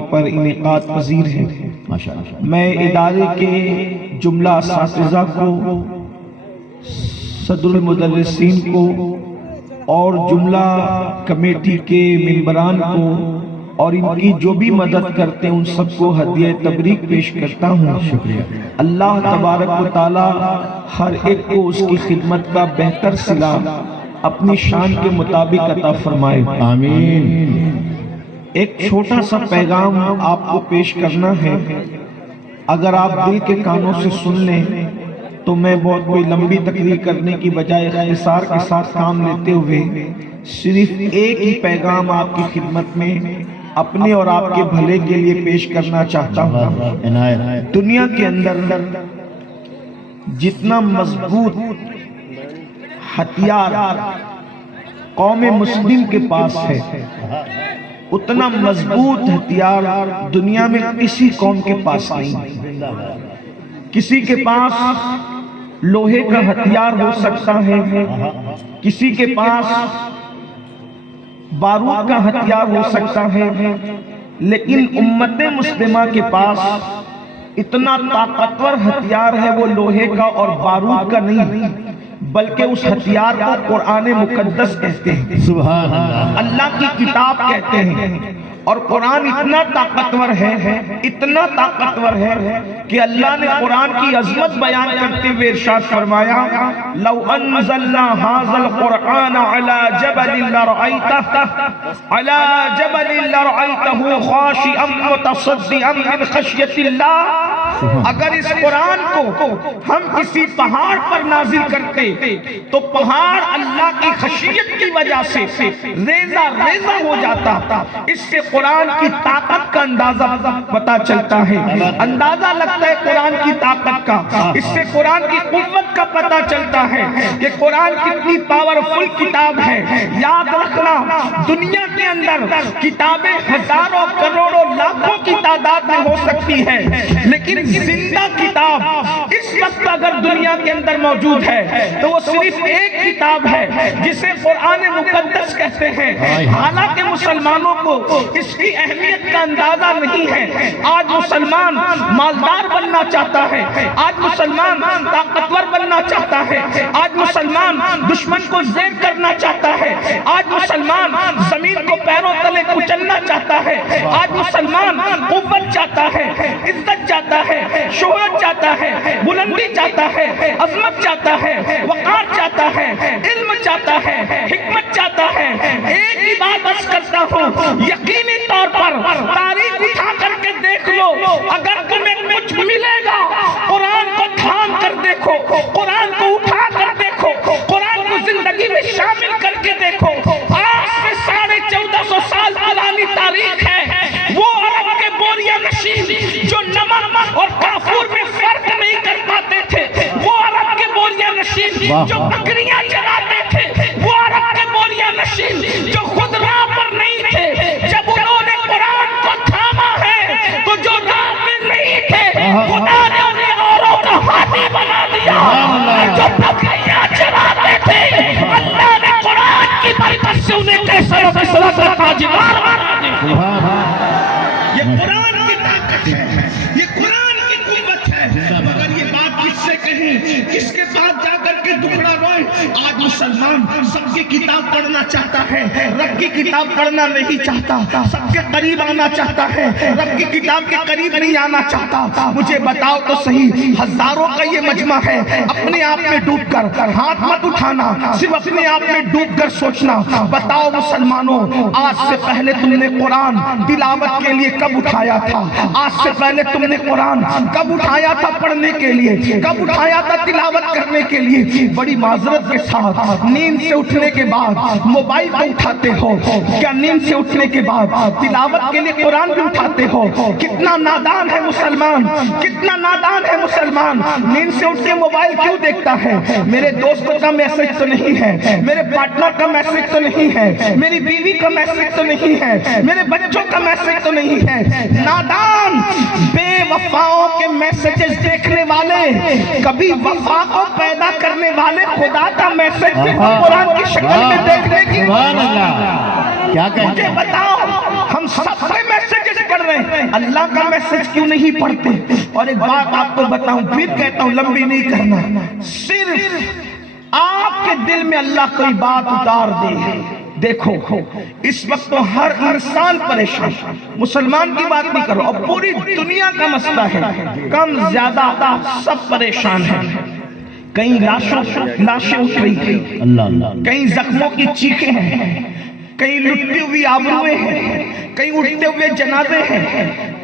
پر انعقاد پذیر ہے۔ میں ادارے کے جملہ اساتذہ کو، صدر المدرسین کو اور جملہ کمیٹی کے ممبران کو اور ان کی جو بھی مدد کرتے ہیں ان سب کو ہدیہ تبریک پیش کرتا ہوں۔ شکریہ۔ اللہ تبارک و تعالی ہر ایک کو اس کی خدمت کا بہتر صلہ اپنی شان کے مطابق عطا فرمائے، آمین۔ ایک چھوٹا سا پیغام آپ کو پیش کرنا ہے، اگر آپ دل کے کانوں سے سن لیں تو میں بہت کوئی لمبی تقریر کرنے کی بجائے اختصار کے ساتھ کام لیتے ہوئے صرف ایک ہی پیغام آپ کی خدمت میں اپنے اور آپ کے بھلے کے لیے پیش کرنا چاہتا ہوں۔ دنیا کے اندر جتنا مضبوط ہتھیار قوم مسلم کے پاس ہے، اتنا مضبوط ہتھیار دنیا میں کسی قوم کے پاس نہیں۔ کسی کے پاس لوہے کا ہتھیار ہو سکتا ہے، کسی کے پاس بارود کا ہتھیار ہو سکتا ہے، لیکن امت مسلمہ کے پاس اتنا طاقتور ہتھیار ہے، وہ لوہے کا اور بارود کا نہیں، بلکہ اس ہتھیار کو قرآن مقدس کہتے ہیں، سبحان اللہ، اللہ کی کتاب کہتے ہیں۔ اور قرآن اتنا طاقتور ہے، اتنا طاقتور ہے کہ اللہ نے قرآن کی عظمت بیان کرتے ہوئے ارشاد فرمایا، لو انزلنا هذا القرآن على جبل لرأيته خاشعا متصدعا من خشية الله۔ اگر اس قرآن کو ہم کسی پہاڑ پر نازل کرتے تو پہاڑ اللہ کی خشیت کی وجہ سے ریزہ ریزہ ہو جاتا۔ اس سے قرآن کی طاقت کا اندازہ پتا چلتا ہے، اندازہ لگتا ہے قرآن کی طاقت کا، اس سے قرآن کی قوت کا پتا چلتا ہے کہ قرآن کتنی پاورفل کتاب ہے۔ یاد رکھنا، دنیا کے اندر کتابیں ہزاروں کروڑوں لاکھوں کی تعداد میں ہو سکتی ہے، لیکن زندہ کتاب اس وقت اگر دنیا کے اندر موجود ہے تو وہ صرف ایک کتاب ہے جسے قرآن مقدس کہتے ہیں۔ حالانکہ مسلمانوں کو اس کی اہمیت کا اندازہ نہیں ہے۔ آج مسلمان مالدار بننا چاہتا ہے، آج مسلمان طاقتور بننا چاہتا ہے، آج مسلمان دشمن کو زیر کرنا چاہتا ہے، آج مسلمان زمین کو پیروں تلے کچلنا چاہتا ہے، آج مسلمان قوت چاہتا ہے، عزت چاہتا ہے، شہرت چاہتا ہے، بلندی چاہتا ہے، عظمت چاہتا ہے، وقار چاہتا ہے، علم چاہتا ہے، حکمت چاہتا ہے۔ ایک ہی بات عرض کرتا ہوں، یقینی طور پر تاریخ اٹھا کر کے دیکھ لو، اگر تمہیں کچھ ملے گا قرآن کو تھام کر دیکھو، قرآن کو اٹھا کر دیکھو، قرآن کو زندگی میں شامل کر کے دیکھو۔ آج سے 1450 سال پرانی تاریخ ہے، وہ عرب کے بوریا نشین جو نمک اور کافور میں فرق نہیں کر پاتے تھے، وہ عرب کے بوریا نشین جو بکریاں چراتے تھے، وہ عرب کے بوریا نشین جو خود راہ پر نہیں تھے، جب انہوں نے قرآن کو تھاما ہے تو جو راہ میں نہیں تھے خدا نے انہیں اوروں کا ہاتھی بنا دیا۔ جو بکریاں چراتے تھے اللہ نے قرآن کی برکت سے انہیں کیسر و کسرت کا تاجدار بنا دیا۔ یہ قرآن کی طاقت ہے، یہ قرآن کی قوت ہے۔ مگر یہ بات کس سے کہیں، کس کے پاس جا کر کے دکھڑا روئے؟ آج مسلمان سب کی کتاب پڑھنا چاہتا ہے، رب کی کتاب پڑھنا نہیں چاہتا، سب کے قریب آنا چاہتا ہے، رب کی کتاب کے قریب نہیں آنا چاہتا۔ مجھے بتاؤ تو صحیح، ہزاروں کا یہ مجمع ہے، اپنے آپ میں ڈوب کر ہاتھ مت اٹھانا، صرف اپنے آپ میں ڈوب کر سوچنا۔ بتاؤ مسلمانوں، آج سے پہلے تم نے قرآن تلاوت کے لیے کب اٹھایا تھا؟ آج سے پہلے تم نے قرآن کب اٹھایا تھا پڑھنے کے لیے؟ کب اٹھایا تھا تلاوت کرنے کے لیے؟ بڑی معذرت کے ساتھ نیند سے اٹھنے کے بعد موبائل کو اٹھاتے ہو کیا؟ نیند سے اٹھنے کے بعد تلاوت کے لیے قرآن بھی اٹھاتے ہو؟ کتنا نادان ہے مسلمان، کتنا نادان ہے مسلمان۔ نیند سے اٹھ کے موبائل کیوں دیکھتا ہے؟ میرے دوست کا میسج تو نہیں ہے، میرے پارٹنر کا میسج تو نہیں ہے، میری بیوی کا میسج تو نہیں ہے، میرے بچوں کا میسج تو نہیں ہے۔ نادان بے وفاؤں کے میسجز دیکھنے والے کبھی وفا کو پیدا کرنے والے خدا کا میسج قرآن کی شکل میں دیکھنے کی۔ کیا کہتے ہیں؟ مجھے بتاؤ، ہم سب سے میسجز پڑھ رہے ہیں، اللہ کا میسج کیوں نہیں پڑھتے؟ اور ایک بات آپ کو بتاؤں، پھر کہتا ہوں لمبی نہیں کرنا، صرف آپ کے دل میں اللہ کوئی بات اتار دے۔ دیکھو اس وقت تو ہر انسان پریشان، مسلمان کی بات نہیں کرو، اور پوری دنیا کا مسئلہ ہے، کم زیادہ سب پریشان ہیں۔ کہیں لاشیں اٹھ رہی ہیں، کہیں زخموں کی چیخیں ہیں، کہیں لٹتی ہوئی آبروئیں ہیں، کہیں اٹھتے ہوئے جنازے ہیں،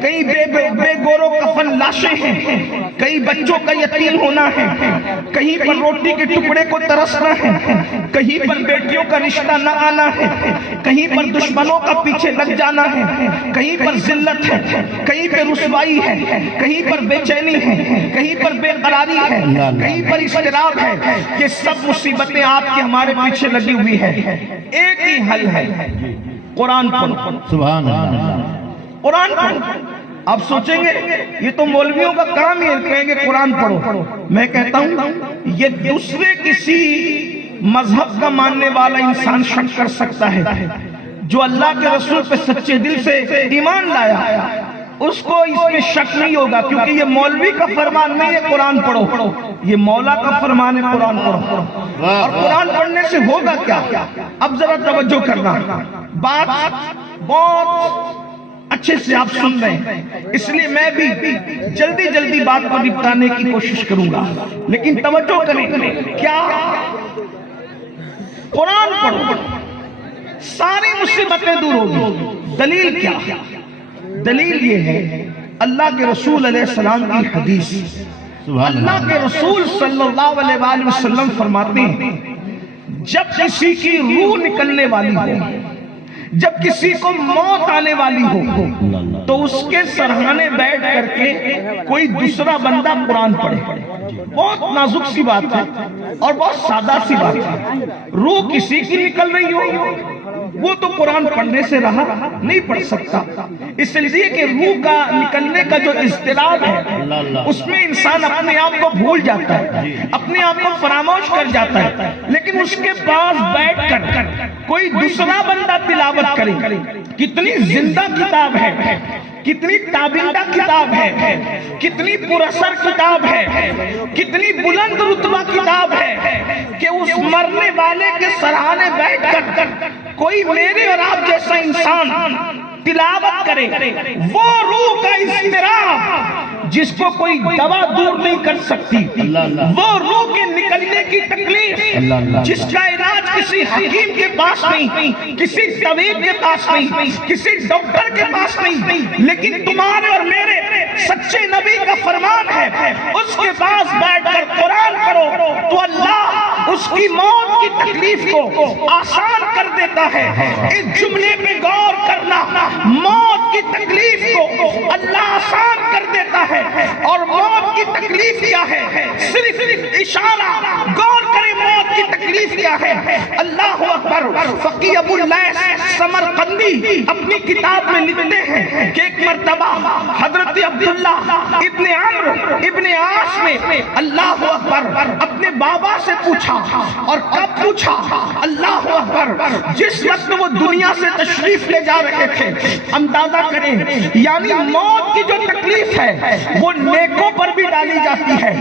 کہیں بے گورو کفن لاشیں ہیں، کہیں بچوں کا یتیم ہونا ہے، کہیں پر روٹی کے ٹکڑے کو ترسنا ہے، کہیں پر بیٹیوں کا رشتہ نہ آنا ہے، کہیں پر دشمنوں کا پیچھے لگ جانا ہے، کہیں پر ذلت ہے، کہیں پہ رسوائی ہے، کہیں پر بے چینی ہے، کہیں پر بے قراری ہے، کہیں پر اضطراب ہے۔ یہ سب مصیبتیں آپ کے ہمارے پیچھے لگی ہوئی ہے، ایک ہی حل ہے، قرآن پڑھو۔ سبحان اللہ، قرآن پڑھو۔ آپ سوچیں گے یہ تو مولویوں کا کام ہی ہے، کہیں گے قرآن پڑھو۔ میں کہتا ہوں یہ دوسرے کسی مذہب کا ماننے والا انسان شک کر سکتا ہے، جو اللہ کے رسول پہ سچے دل سے ایمان لایا اس کو اس میں شک نہیں ہوگا، کیونکہ یہ مولوی کا فرمان نہیں ہے قرآن پڑھو، یہ مولا کا فرمان ہے قرآن پڑھو۔ اور قرآن پڑھنے سے ہوگا کیا؟ اب ذرا توجہ کرنا، بات بہت اچھے سے آپ سن رہے ہیں، اس لیے میں بھی جلدی بات کو نپٹانے کی کوشش کروں گا، لیکن توجہ کریں۔ کیا؟ قرآن پڑھو، ساری مصیبتیں دور ہوگی۔ دلیل کیا؟ دلیل یہ ہے اللہ کے رسول علیہ السلام کی حدیث۔ اللہ کے رسول صلی اللہ علیہ وآلہ وسلم فرماتے ہیں جب کسی کی روح نکلنے والی ہو، جب کسی کو موت آنے والی ہو، تو اس کے سرہانے بیٹھ کر کے کوئی دوسرا بندہ قرآن پڑھے۔ بہت نازک سی بات ہے اور بہت سادہ سی بات ہے۔ روح کسی کی نکل رہی ہو، وہ تو قرآن پڑھنے سے رہا نہیں پڑھ سکتا، اس لیے کہ روح کا نکلنے کا جو اضطراب ہے اس میں انسان اپنے آپ کو بھول جاتا ہے، اپنے آپ کو فراموش کر جاتا ہے، لیکن اس کے پاس بیٹھ کر کوئی دوسرا بندہ تلاوت کرے۔ کتنی زندہ کتاب ہے، کتنی تابندہ کتاب ہے، کتنی پراثر کتاب ہے، کتنی بلند رتبہ کتاب ہے کہ اس مرنے والے کے سرہانے بیٹھ کر کوئی میرے اور آپ جیسا انسان تلاوت کرے۔ وہ روح کا اضطراب جس کو کوئی دوا دور نہیں کر سکتی، وہ روح کے نکلنے کی تکلیف جس کا علاج کسی حکیم کے پاس نہیں، کسی طبیب کے پاس نہیں، کسی ڈاکٹر کے پاس نہیں، لیکن تمہارے اور میرے سچے نبی کا فرمان ہے اس کے پاس بیٹھ کر قرآن کرو تو اللہ اس کی موت کی تکلیف کو آسان کر دیتا ہے۔ اس جملے پہ غور کرنا، موت کی تکلیف کو اللہ آسان کر دیتا ہے، اور موت کی تکلیف کیا ہے؟ صرف اشارہ، غور کریں موت کی تکلیف کیا ہے۔ اللہ اکبر۔ فقی ابو اللیث سمرقندی اپنی کتاب میں لکھتے ہیں کہ ایک مرتبہ حضرت عبداللہ ابن عمرو ابن عاص نے اللہ اکبر اپنے بابا سے پوچھا، اور کب پوچھا؟ اللہ اکبر جس وقت وہ دنیا سے تشریف لے جا رہے تھے۔ اندازہ کریں، یعنی موت کی جو تکلیف ہے وہ نیکوں پر بھی ڈالی جاتی ہے،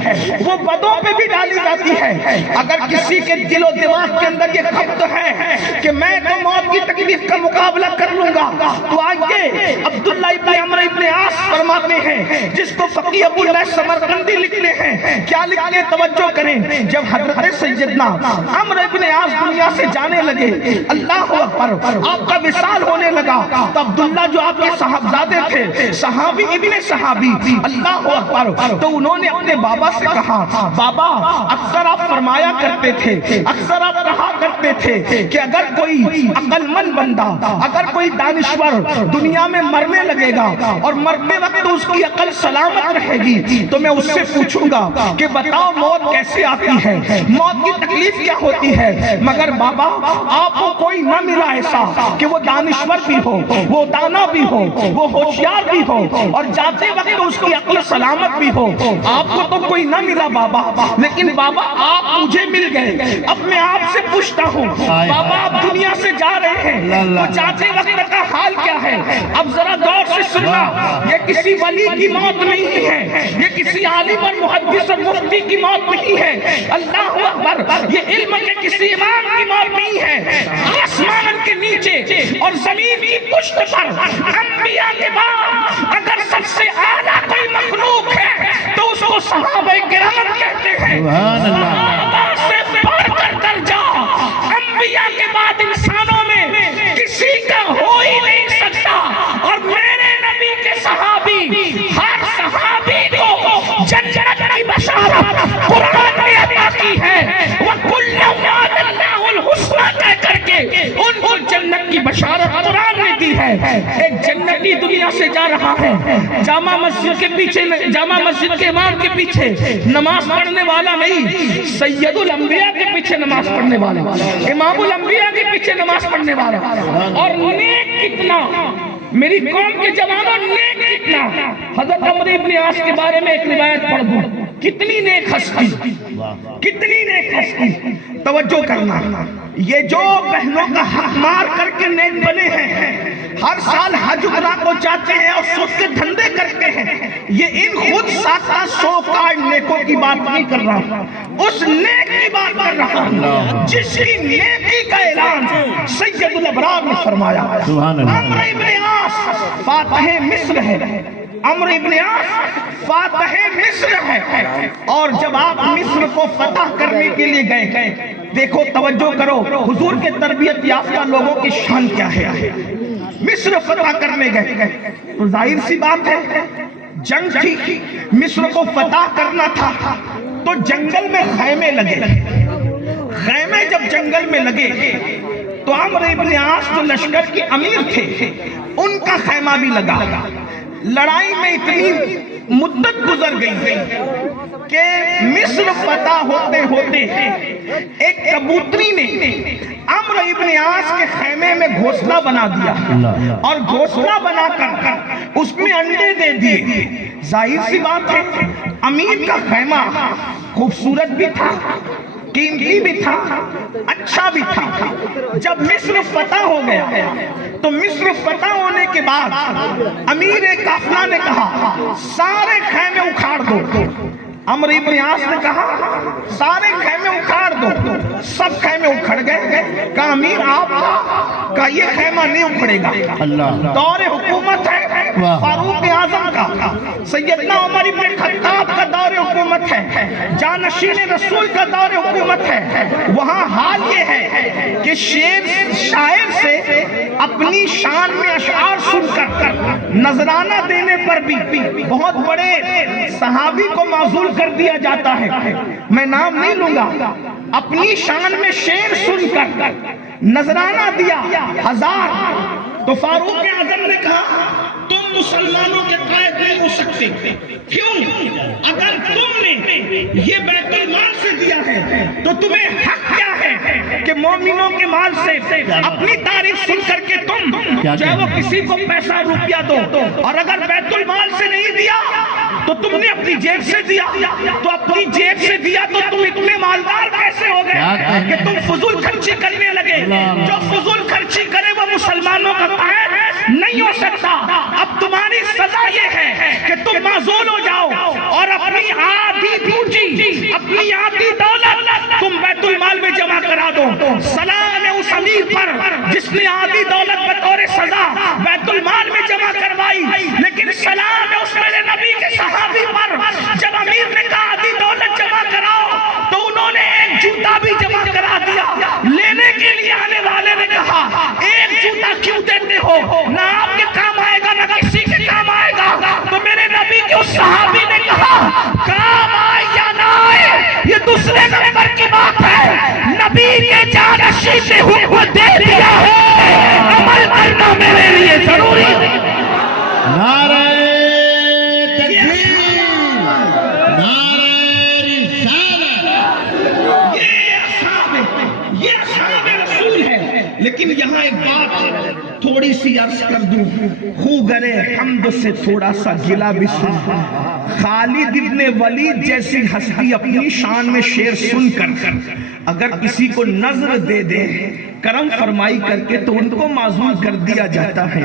وہ بدوں پہ بھی ڈالی جاتی ہے۔ اگر کسی کے دل و دماغ کے اندر یہ خبر ہے کہ میں تو موت کی تکلیف کا مقابلہ کر لوں گا، تو آئیے عبداللہ ابن عمرو ابن عاص فرماتے ہیں، جس کو فقی ابو اللیث سمرقندی لکھتے ہیں، کیا لکھتے ہیں؟ توجہ کریں۔ جب حضرت سیدنا عمرو ابن عاص دنیا سے جانے لگے، اللہ اکبر، آپ کا وصال ہونے لگا، تو عبداللہ جو آپ کے صاحبزادے تھے، صحابی ابن صحابی، اللہ اکبر، تو انہوں نے اپنے بابا سے کہا، بابا اکثر آپ فرمایا کرتے تھے، اکثر آپ کہا کرتے تھے کہ اگر کوئی عقل مند بندہ، اگر کوئی دانشور دنیا میں مرنے لگے گا اور مرتے وقت اس کی عقل سلامت رہے گی، تو میں اس سے پوچھوں گا کہ بتاؤ موت کیسے آتی ہے، موت کی تکلیف کیا ہوتی ہے؟ مگر بابا آپ کو کوئی نہ ملا ایسا کہ وہ دانشور بھی ہو، وہ دانا بھی ہو، وہ ہوشیار بھی ہو، اور جاتے وقت اس کی عقل سلامت بھی ہو۔ آپ کو تو کوئی نہ ملا بابا، لیکن بابا آپ مجھے مل گئے۔ اب میں آپ سے پوچھتا ہوں، بابا آپ دنیا سے جا رہے ہیں تو جاتے وقت کا حال کیا ہے؟ اب ذرا غور سے سننا، یہ کسی ولی کی موت نہیں ہے، یہ کسی عالم اور محدث اور مفتی کی موت نہیں ہے، اللہ اکبر، یہ علم کے کسی امام کی موت نہیں ہے۔ آسمان کے نیچے اور زمین کی پشت پر انبیاء کے بعد اگر سب سے اعلیٰ کوئی مخلوق ہے تو اس کو صحابہ کرام کہتے ہیں۔ صحابہ سے بڑھ کر درجہ انبیاء کے بعد انسانوں میں کسی کا ہو ہی نہیں سکتا، اور میرے نبی کے صحابی، ہر صحابی کو جنت کی بشارت قرآن نے عطا کی ہے، وَكُلًّا وَعَدَ اللَّهُ الْحُسْنَىٰ کہہ کر کے ان کو جنت کی بشارت قرآن نے دی ہے۔ ایک جنتی دنیا سے جا رہا ہے، جامع مسجد کے پیچھے، جامع مسجد کے امام کے پیچھے نماز پڑھنے والا نہیں، سید الانبیاء کے پیچھے نماز پڑھنے والا، امام الانبیاء کے پیچھے نماز پڑھنے والا، اور نیک کتنا، میری قوم کے جوانوں نیک کتنا۔ حضرت عمرو بن عاص کے بارے میں ایک روایت پڑھ دوں، کتنی نیک ہستی، کتنی نیک ہستی۔ توجہ کرنا، یہ جو بہنوں کا حق مار کر کے نیک بنے ہیں، ہر سال حج عمرہ کو جاتے ہیں اور سود کے دھندے کرتے ہیں، یہ ان خود ساختہ سو کارڈ نیکوں کی بات نہیں کر رہا، اس نیک کی بات کر رہا ہوں جس کی نیکی کا اعلان سید الابرار نے فرمایا۔ عمرو بن عاص فاتح مصر ہے، عمرو بن عاص فاتح مصر ہے، اور جب آپ مصر کو فتح کرنے کے لیے گئے، دیکھو توجہ کرو، حضور کے تربیت یافتہ لوگوں کی شان کیا ہے۔ مصر فتح کرنے گئے تو ظاہر سی بات ہے جنگ تھی، مصر کو فتح کرنا تھا، تو جنگل میں خیمے لگے، خیمے جب جنگل میں لگے تو عمرو بن عاص جو لشکر کے امیر تھے ان کا خیمہ بھی لگا۔ لڑائی میں اتنی مدت گزر گئی کہ مصر فتح ہوتے ہوتے ایک کبوتری نے عمرو بن عاص کے خیمے میں گھونسلہ بنا دیا، اور گھونسلہ بنا کر اس میں انڈے دے دیے۔ ظاہر سی بات ہے امیر کا خیمہ خوبصورت بھی تھا، قیمتی بھی تھا، اچھا بھی تھا۔ جب مصر فتح ہو گیا تو مصر فتح ہونے کے بعد امیر قافلہ نے کہا سارے خیمے اکھاڑ دو۔ عمرو بن عاص نے کہا سارے خیمے اکھاڑ دو، سب خیمے اکھڑ گئے۔ کہا امیر آپ کا یہ خیمہ نہیں اکھڑے گا، دور حکومت ہے فاروق اعظم کا، سیدنا عمر ابن خطاب کا دور حکومت ہے، جانشین رسول کا دور حکومت ہے۔ وہاں حال یہ ہے کہ شاعر سے اپنی شان میں اشعار سن کر نذرانہ دینے پر بھی بہت بڑے صحابی کو معزول کر دیا جاتا ہے، میں نام نہیں لوں گا۔ اپنی شان میں شعر سن کر نذرانہ دیا 1000، تو فاروق اعظم نے کہا تم مسلمانوں کے قائد نہیں ہو سکتے، کیوں؟ اگر تم نے یہ بیت المال سے دیا ہے تو تمہیں حق کیا ہے کہ مومنوں کے مال سے اپنی تعریف سن کر کے تم جو ہے وہ کسی کو پیسہ روپیہ دو، اور اگر بیت المال سے نہیں دیا تو تم نے اپنی جیب سے دیا، تو اپنی جیب سے دیا تو تم اتنے مالدار کیسے ہو گئے کہ تم فضول خرچی کرنے لگے؟ جو فضول خرچی کرے وہ مسلمانوں کا قائد نہیں ہو سکتا۔ اب تمہاری سزا یہ ہے کہ تم معزول ہو جاؤ اور اپنی آدھی پونجی، اپنی آدھی دولت تم بیت المال میں جمع کرا دو۔ سلام ہے اس امیر پر جس نے آدھی دولت بطور سزا بیت المال میں جمع کروائی، لیکن سلام ہے اس میرے نبی کے صحابی پر جب امیر نے کہا آدھی دولت جمع کراؤ تو انہوں نے ایک جوتا بھی جمع کرا دیا۔ لینے کے لیے آنے والے نے کہا ایک جوتا کیوں دیتے ہو، نہ آپ کے کام آئے گا نہ کسی کے کام آئے گا۔ تو میرے نبی کے اس صحابی نے کہا کام آئے یا نہ آئے یہ دوسرے نمبر کی بات ہے، نبی کے جانشین نے حکم دے دیا ہے، عمل کرنا میرے لیے ضروری ہے۔ نعرہ تکبیر، نعرہ رسالت۔ یہ اصحاب رسول ہے، لیکن یہاں ایک بات تھوڑی سی عرض کر دوں، خو گرے حمد سے تھوڑا سا گلا بھی سن، خالد ابن ولید جیسی ہستی اپنی شان میں شعر سن کر اگر کسی کو نظر دے دے کرم فرمائی کر کے تو ان کو معذور کر دیا جاتا ہے.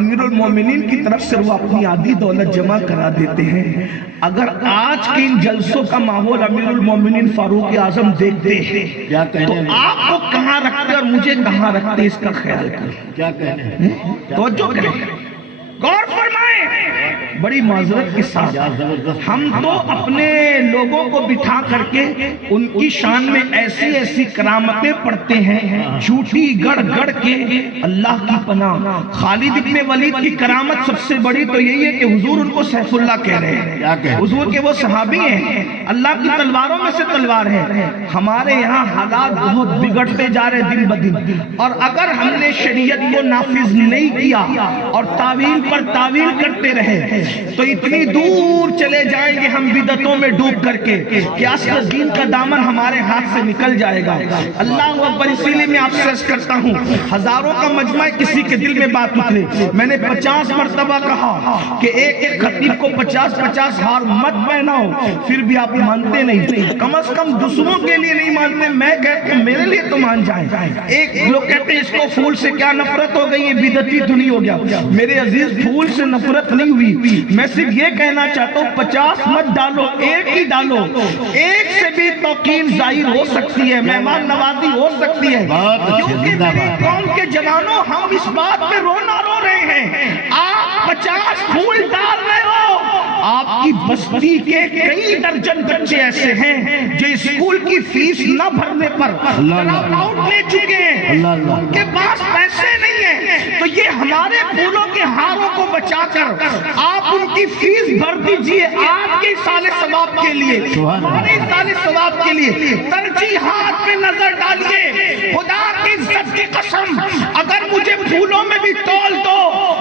امیر المومنین کی طرف سے وہ اپنی آدھی دولت جمع کرا دیتے ہیں. اگر آج کے ان جلسوں کا ماحول امیر المومنین فاروق اعظم دیکھتے ہیں تو آپ کو کہاں رکھتے اور مجھے کہاں رکھتے اس کا خیال کریں. کیا کہنے توجہ کریں, غور فرمائیں. بڑی معذرت کے ساتھ ہم تو اپنے لوگوں کو بٹھا کر کے ان کی شان میں ایسی ایسی کرامتیں پڑھتے ہیں جھوٹی گڑ گڑ کے. اللہ کی پناہ, خالد ابن ولید کی کرامت سب سے بڑی تو یہی ہے کہ حضور ان کو سیف اللہ کہہ رہے ہیں. حضور کے وہ صحابی ہیں, اللہ کی تلواروں میں سے تلوار ہے. ہمارے یہاں حالات بہت بگڑتے جا رہے دن بدن, اور اگر ہم نے شریعت کو نافذ نہیں کیا اور تعویل پر تعویل کرتے رہے تو اتنی دور چلے جائیں گے ہم بدعتوں میں ڈوب کر کے کہ اصل دین کا دامن ہمارے ہاتھ سے نکل جائے گا. اللہ اکبر. اسی لیے میں آپ سے عرض کرتا ہوں, ہزاروں کا مجمع کسی کے دل میں بات اترے. میں نے 50 مرتبہ کہا کہ ایک ایک خطیب کو 50 ہار مت پہناؤ, پھر بھی آپ مانتے نہیں. کم از کم دوسروں کے لیے نہیں مانتے, میں کہتا ہوں میرے لیے تو مان جائیں. ایک لوگ کہتے ہیں اس کو پھول سے کیا نفرت ہو گئی, یہ بدعتی دھنی ہو گیا. میرے عزیز پھول سے نفرت نہیں ہوئی, میں صرف یہ کہنا چاہتا ہوں 50 مت ڈالو, ایک ہی ڈالو. ایک سے بھی توقیر ظاہر ہو سکتی ہے, مہمان نوازی ہو سکتی ہے. کیونکہ میری قوم کے جوانوں ہم اس بات پہ رونا رو رہے ہیں. آپ 50 پھول ڈال رہے ہو, آپ کی بستی کے کئی درجن بچے ایسے ہیں جو اسکول کی فیس نہ بھرنے پر ڈراپ آؤٹ لے چکے ہیں, ان کے پاس پیسے نہیں ہیں. تو یہ ہمارے پھولوں کے ہاروں کو بچا کر آپ ان کی فیس بھر دیجئے آپ کے سال ثواب کے لیے, ہمارے سال ثواب کے لیے. ترجیحات پہ نظر ڈالیے, خدا کی عزت کی قسم اگر مجھے پھولوں میں بھی تول دو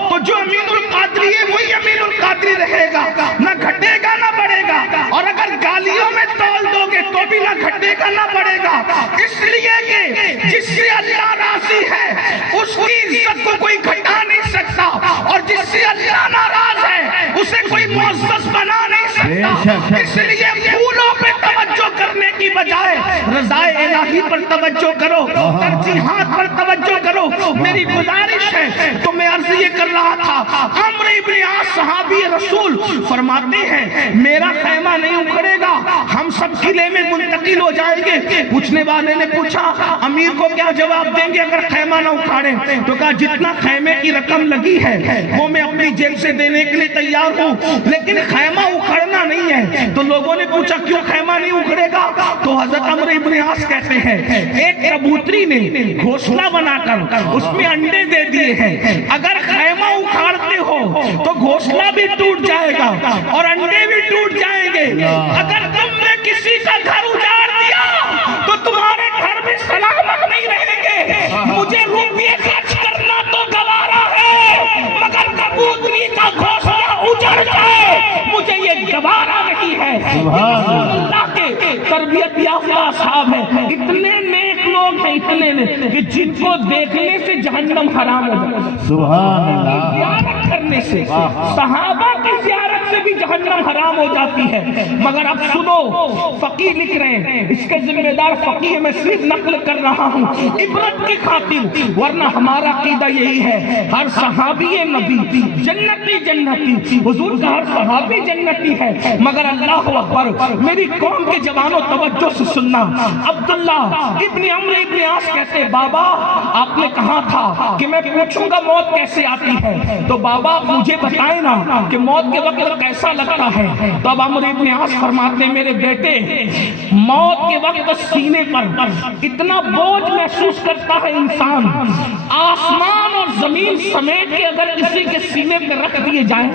تو جو امین القادری ہے وہی امین القادری رہے گا, نہ گھٹے گا نہ بڑھے گا. اور اگر گالیوں میں تول دو گے تو بھی نہ گھٹے گا نہ بڑھے گا. اس لیے کہ جس سے اللہ راضی ہے اس کی عزت کو کوئی گھٹا نہیں سکتا, اور جس سے اللہ ناراض ہے اسے کوئی معزز بنا نہیں سکتا. اس لیے پھولوں پہ توجہ کرنے کی بجائے رضائے الہی پر توجہ کرو, ترجیحات پر توجہ کرو. میری گزارش ہے. تو میں عرض یہ کر رہا تھا, عمرو ابن عاص صحابی رسول فرماتے ہیں میرا خیمہ نہیں اکھڑے گا, ہم سب قلعے میں منتقل ہو جائیں گے. پوچھنے والے نے پوچھا امیر کو کیا جواب دیں گے اگر خیمہ نہ اکھاڑیں؟ تو کہا جتنا خیمے کی رقم لگی ہے وہ میں اپنی جیب سے دینے کے لیے تیار ہوں, لیکن خیمہ اکھڑنا نہیں ہے. تو لوگوں نے پوچھا کیوں خیمہ نہیں اکھڑے گا؟ تو حضرت عمرو ابن عاص کہتے ہیں ایک کبوتری نے گھونسلہ بنا کر اس میں انڈے دے دیے ہیں, اگر خیمہ اکھاڑتے ہو تو گھونسلہ بھی ٹوٹ جائے گا اور انڈے بھی ٹوٹ جائیں گے. اگر تم نے کسی کا گھر اجاڑ دیا تو تمہارے گھر میں سلامت نہیں رہیں گے. مجھے روپیے خرچ کرنا تو گوارا ہے, مگر کبوتری کا گھونسلہ اجڑ جائے مجھے یہ گوارا نہیں ہے. اللہ کے تربیت یافتہ اصحاب ہیں, اتنے نیک لوگ ہیں اتنے کہ جن کو دیکھنے سے جہنم حرام ہو جائے. سبحان اللہ. زیارت کرنے سے, صحابہ کی زیارت سے بھی جہنم حرام ہو جاتی ہے. مگر اب سنو, فقیہ لکھ رہے ہیں, اس کے ذمہ دار فقیہ میں صرف نقل کر رہا ہوں عبرت کی خاطر, ورنہ ہمارا عقیدہ یہی ہے ہر صحابی نبی جنتی, حضور کا ہر صحابی جنتی ہے. مگر اللہ اکبر, میری قوم کے جوانوں توجہ سے سننا. عبداللہ ابن عمرو ابن عاص کہتے بابا آپ نے کہا تھا کہ میں پوچھوں گا موت کیسے آتی ہے, تو بابا آپ مجھے بتائیں نا کہ موت کے وقت کیسا لگتا ہے. تو اب عمرو ابن عاص فرماتے ہیں میرے بیٹے, موت کے وقت سینے پر اتنا بوجھ محسوس کرتا ہے انسان, آسمان اور زمین سمیٹ کے اگر کسی کے سینے پہ رکھ دیے جائیں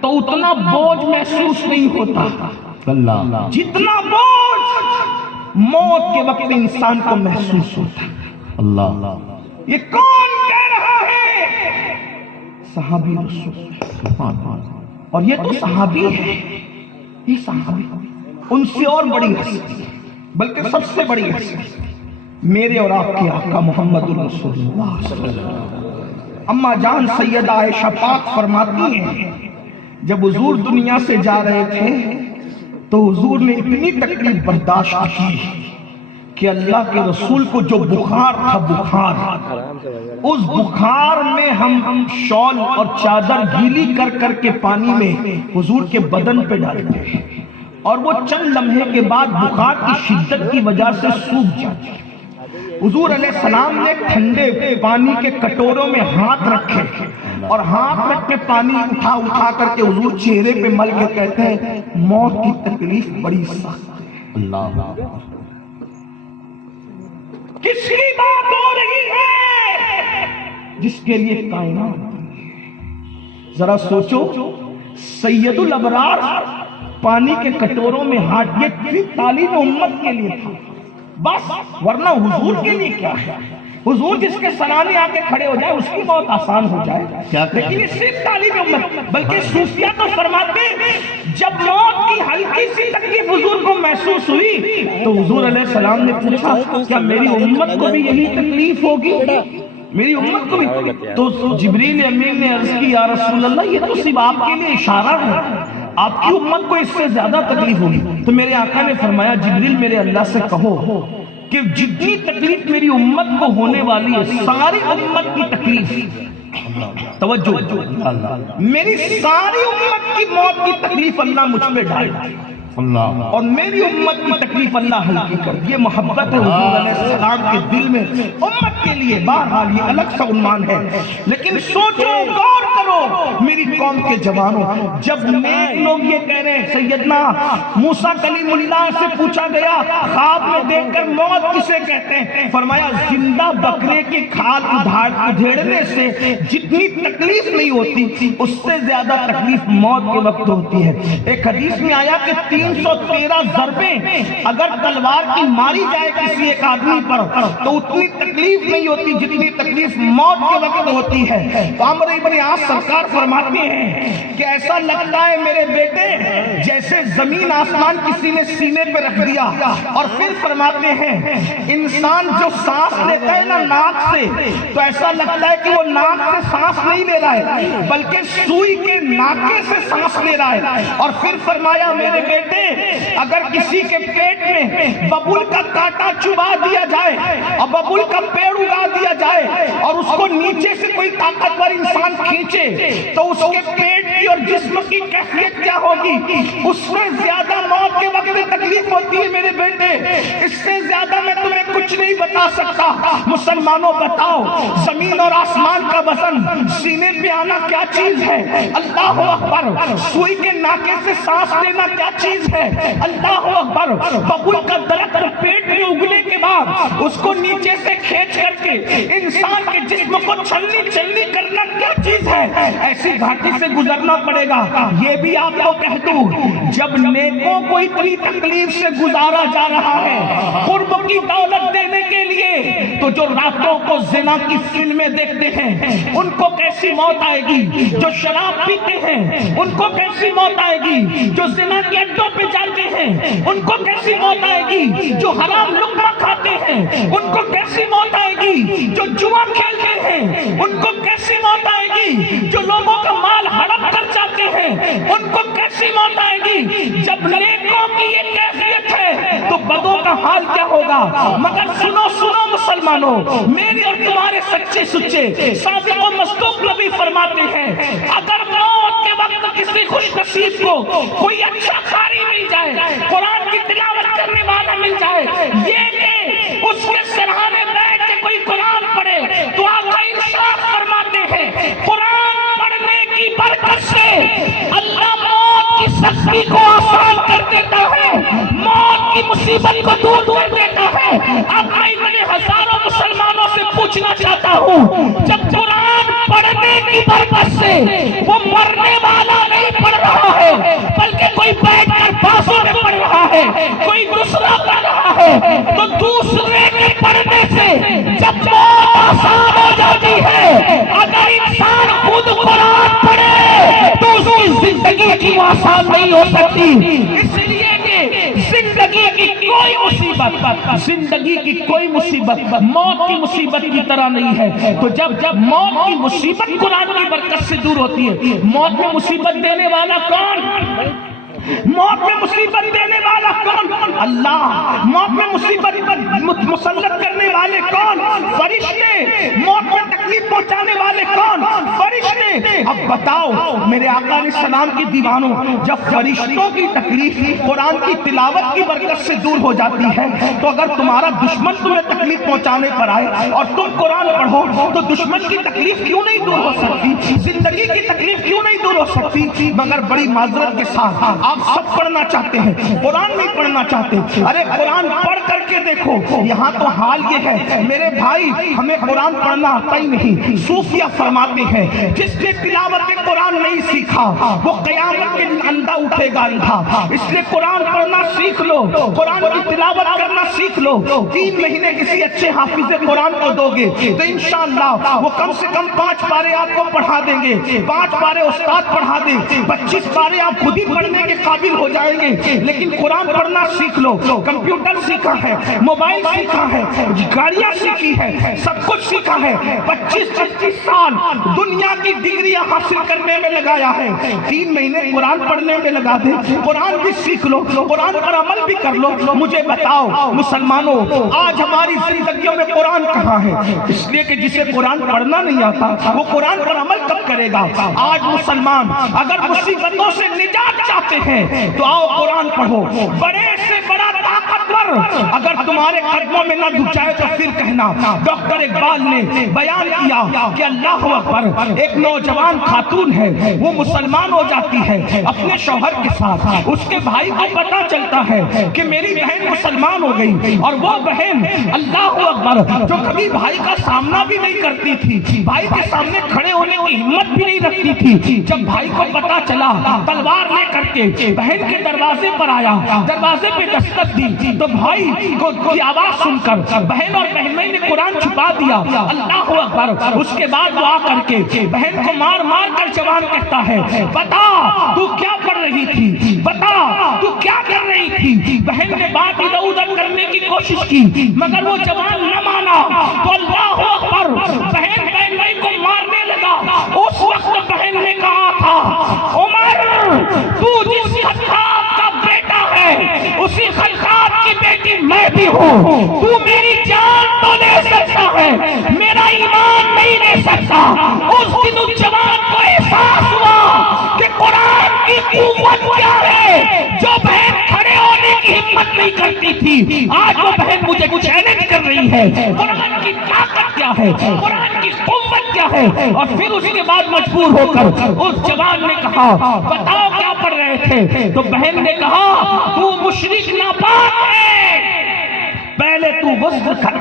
تو اتنا بوجھ محسوس نہیں ہوتا جتنا بوجھ موت کے وقت انسان کو محسوس ہوتا ہے. اللہ, یہ کون کہہ رہا ہے؟ صحابی رسول. اور یہ تو صحابی ہے, یہ صحابی ان سے اور بڑی حسین, بلکہ سب سے بڑی حسین میرے اور آپ کے آقا محمد رسول اللہ صلی اللہ علیہ وسلم. اما جان سیدہ عائشہ پاک فرماتی ہیں جب حضور دنیا سے جا رہے تھے تو حضور نے اتنی تکلیف برداشت کی کہ اللہ کے رسول کو جو بخار تھا، بخار، اس بخار میں ہم شال اور چادر گیلی کر کر کے پانی میں حضور کے بدن پہ ڈالتے ہیں، اور وہ چند لمحے کے بعد بخار کی شدت کی وجہ سے سوکھ جاتے ہیں۔ حضور علیہ السلام نے ٹھنڈے پانی کے کٹوروں میں ہاتھ رکھے اور ہاتھ میں اپنے پانی اٹھا اٹھا کر کے حضور چہرے پہ مل کے کہتے ہیں موت کی تکلیف بڑی سخت ہے۔ اللہ کس کی بات ہو رہی ہے؟ جس کے لیے کائنات بنی ہے۔ ذرا سوچو، سید الابرار پانی کے کٹوروں میں ہاتھ، یہ تعلیم امت کے لیے تھا بس، ورنہ حضور کے لیے کیا ہے؟ حضور جس کے سرانے آ کے کھڑے ہو جائے اس کی موت آسان ہو جائے، لیکن یہ صرف تعلیم امت۔ بلکہ صوفیہ تو فرماتے ہیں جب موت کی ہلکی سی تکلیف حضور کو محسوس ہوئی تو حضور علیہ السلام نے پوچھا کیا میری امت کو بھی یہی تکلیف ہوگی؟ میری امت کو بھی؟ تو جبریل امین نے عرض کی یا رسول اللہ یہ تو صرف آپ کے لیے اشارہ ہے، آپ کی امت کو اس سے زیادہ تکلیف ہوگی۔ تو میرے آقا نے فرمایا جبریل میرے اللہ سے کہو کہ جتنی تکلیف میری امت کو ہونے والی ہے ساری امت کی تکلیف، توجہ، میری ساری امت کی موت کی تکلیف اللہ مجھ پہ ڈال اور میری امت کی تکلیف اللہ ہلکی کر۔ یہ محبت ہے حضور علیہ السلام کے دل میں امت کے لیے۔ بہرحال یہ الگ سا عنوان ہے، لیکن سوچو، غور کرو میری قوم کے جوانوں، جب نیک لوگ یہ کہہ رہے ہیں، سیدنا موسیٰ کلیم اللہ سے پوچھا گیا خواب میں دیکھ کر موت کسے کہتے ہیں؟ فرمایا زندہ بکرے کی کھال ادھیڑنے سے جتنی تکلیف نہیں ہوتی اس سے زیادہ تکلیف موت کے وقت ہوتی ہے۔ ایک حدیث میں آیا کہ 313 ضربیں اگر تلوار کی ماری جائے کسی ایک آدمی پر تو اتنی تکلیف نہیں ہوتی جتنی تکلیف موت کے وقت ہوتی ہے۔ تو عمرو ابن عاص سرکار فرماتے ہیں کہ ایسا لگتا ہے میرے بیٹے جیسے زمین آسمان کسی نے سینے پہ رکھ دیا، اور پھر فرماتے ہیں انسان جو سانس لیتا ہے نا ناک سے تو ایسا لگتا ہے کہ وہ ناک سے سانس نہیں لے رہا ہے بلکہ سوئی کے ناکے سے سانس لے رہا ہے۔ اور پھر فرمایا میرے بیٹے اگر کسی کے پیٹ میں ببول کا کانٹا چبا دیا جائے اور ببول کا پیڑ اگا دیا جائے اور اس کو نیچے سے کوئی طاقتور انسان کھینچے تو اس کے پیٹ کی اور جسم کی کیفیت کیا ہوگی؟ اس سے زیادہ موت کے وقت تکلیف ہوتی ہے میرے بیٹے، اس سے زیادہ میں تمہیں کچھ نہیں بتا سکتا۔ مسلمانوں بتاؤ زمین اور آسمان کا وزن سینے پہ آنا کیا چیز ہے؟ اللہ اکبر۔ سوئی کے ناکے سے سانس لینا کیا چیز ہے؟ اللہ اکبر۔ ببول کا درخت پیٹ میں اگنے کے بعد اس کو نیچے سے کھینچ کر کے انسان کے جسم کو چھلنی چھلنی کرنا کیا چیز ہے؟ ایسی گھاٹی سے گزرنا پڑے گا۔ یہ بھی آپ کو کہہ دوں جب نیکوں کو اتنی تکلیف سے گزارا جا رہا ہے قرب کی دولت دینے کے لیے تو جو راتوں کو زنا کی فلمیں دیکھتے ہیں ان کو کیسی موت آئے گی؟ جو شراب پیتے ہیں ان کو کیسی موت آئے گی؟ جو زنا کے اڈوں پہ جاتے ہیں ان کو کیسی موت آئے گی؟ جو حرام لقمہ کھاتے ہیں ان کو کیسی موت آئے گی؟ جو جوا کھیلتے ہیں ان کو کیسی موت آئے گی؟ جو لوگوں کا مال ہڑپ کر جاتے ہیں ان کو کیسی موت آئے گی؟ جب نیکوں کی یہ کیفیت ہے تو بدوں کا حال کیا ہوگا؟ مگر سنو سنو مسلمانوں، میرے اور تمہارے سچے سچے صادق و مصدوق نبی فرماتے ہیں اگر موت کے وقت کسی خوش نصیب کو کوئی اچھا قاری مل جائے، قرآن کی تلاوت کرنے والا مل جائے، یہ کہ اس کے سرہانے بیٹھ کے کوئی قرآن پڑھے تو آقا ارشاد فرماتے ہیں قرآن پڑھنے کی برکت سے اللہ موت کی سختی کو آسان کر دیتا ہے، موت کی مصیبت کو دور کر دیتا ہے۔ اب میں ہزاروں مسلمانوں سے پوچھنا چاہتا ہوں جب قرآن پڑھنے کی برکت سے وہ مرنے والا نہیں پڑھ رہا ہے بلکہ کوئی بیٹھ کر بازوں میں پڑھ رہا ہے، کوئی دوسرا پڑھ رہا ہے، تو دوسرے کے پڑھنے سے جب موت آسان ہو جاتی ہے اگر انسان خود قرآن پڑھے تو اس کی زندگی کی آسان نہیں ہو سکتی، اس لیے کہ زندگی کی کوئی مصیبت، زندگی کی کوئی مصیبت موت کی مصیبت کی طرح نہیں ہے. تو جب موت کی مصیبت قرآن کی برکت سے دور ہوتی ہے، موت میں مصیبت دینے والا کون؟ موت میں مصیبت دینے والا کون؟ اللہ. موت میں مصیبت مسلط کرنے والے کون؟ فرشتے. موت میں تکلیف پہنچانے والے کون؟ فرشتے. اب بتاؤ میرے آقا علیہ السلام کی دیوانوں، جب فرشتوں کی تکلیف قرآن کی تلاوت کی برکت سے دور ہو جاتی ہے، تو اگر تمہارا دشمن تمہیں تکلیف پہنچانے پر آئے اور تم قرآن پڑھو تو دشمن کی تکلیف کیوں نہیں دور ہو سکتی؟ زندگی کی تکلیف کیوں نہیں دور ہو سکتی؟ مگر بڑی معذرت کے ساتھ آپ سب پڑھنا چاہتے ہیں، قرآن نہیں پڑھنا چاہتے. ارے قرآن پڑھ کر کے دیکھو. یہاں تو حال یہ ہے میرے بھائی، ہمیں قرآن پڑھنا آتا ہی نہیں. صوفیہ فرماتے ہیں جس نے تلاوت قرآن نہیں سیکھا وہ قیامت کے دن اندھا اٹھے گا اندھا. اس لیے قرآن پڑھنا سیکھ لو، قرآن کی تلاوت کرنا سیکھ لو. 3 مہینے کسی اچھے حافظ قرآن کو دو گے تو انشاءاللہ وہ کم سے کم 5 پارے آپ کو پڑھا دیں گے. 5 پارے استاد پڑھا دیں، 25 پارے آپ خود ہی پڑھنے کے قابل ہو جائیں گے. لیکن قرآن پڑھنا سیکھ لو. کمپیوٹر سیکھا ہے، موبائل سیکھا ہے، گاڑیاں سیکھی ہے، سب کچھ سیکھا ہے. 25 سال دنیا کی ڈگریاں حاصل کرنے میں لگایا ہے. 3 مہینے قرآن پڑھنے میں لگا دے. قرآن بھی سیکھ لو، قرآن پر عمل بھی کر لو. مجھے بتاؤ مسلمانوں، آج ہماری زندگیوں میں قرآن کہاں ہے؟ اس لیے کہ جسے قرآن پڑھنا نہیں آتا وہ قرآن پر عمل کب کرے گا؟ آج مسلمان اگر مصیبتوں سے نجات چاہتے ہیں تو آؤ قرآن پڑھو. بڑے سے بڑا طاقتور اگر تمہارے قدموں میں نہ جھکائے تو پھر کہنا. ڈاکٹر اقبال نے بیان کیا کہ اللہ اکبر، ایک نوجوان خاتون ہے، وہ مسلمان ہو جاتی ہے اپنے شوہر کے ساتھ. اس کے بھائی کو پتہ چلتا ہے کہ میری بہن مسلمان ہو گئی، اور وہ بہن اللہ اکبر جو کبھی بھائی کا سامنا بھی نہیں کرتی تھی، بھائی کے سامنے کھڑے ہونے کی ہمت بھی نہیں رکھتی تھی، جب بھائی کو پتہ چلا تلوار لے کر کے بہن کے دروازے پر آیا، دروازے پہ دستک دی تو بھائی کو کی آواز سن کر بہن اور بہنوئی نے قرآن چھپا دیا. اللہ اکبر. اس کے بعد وہ آ کر کے بہن کو مار مار کر جوان کہتا ہے بتا تو کیا پڑھ رہی تھی، بتا تو کیا کر رہی تھی. بہن نے بات ادھر ادھر کرنے کی کوشش کی مگر وہ جوان نہ مانا تو اللہ اکبر بہن بہنوئی کو مارنے لگا. اس وقت بہن نے کہا تھا عمر تو جس خطاب کا بیٹا ہے اسی خطاب کی بیٹی میں بھی ہوں. تو میری جان تو لے سکتا ہے، میرا ایمان نہیں لے سکتا. اس دن اس جوان کو احساس ہوا کہ قرآن کی قوت کیا ہے جو بہن کھڑے ہونے کی ہمت نہیں کرتی تھی. آج وہ بہن مجھے چیلنج کر رہی ہے. قرآن کی طاقت کیا ہے، قرآن کی قوت کیا ہے. اور پھر اس کے بعد مجبور ہو کر اس جوان نے کہا بتاؤ کیا پڑھ رہے تھے؟ تو بہن نے کہا تو مشرک ناپاک ہے، پہلے تو غسل کر.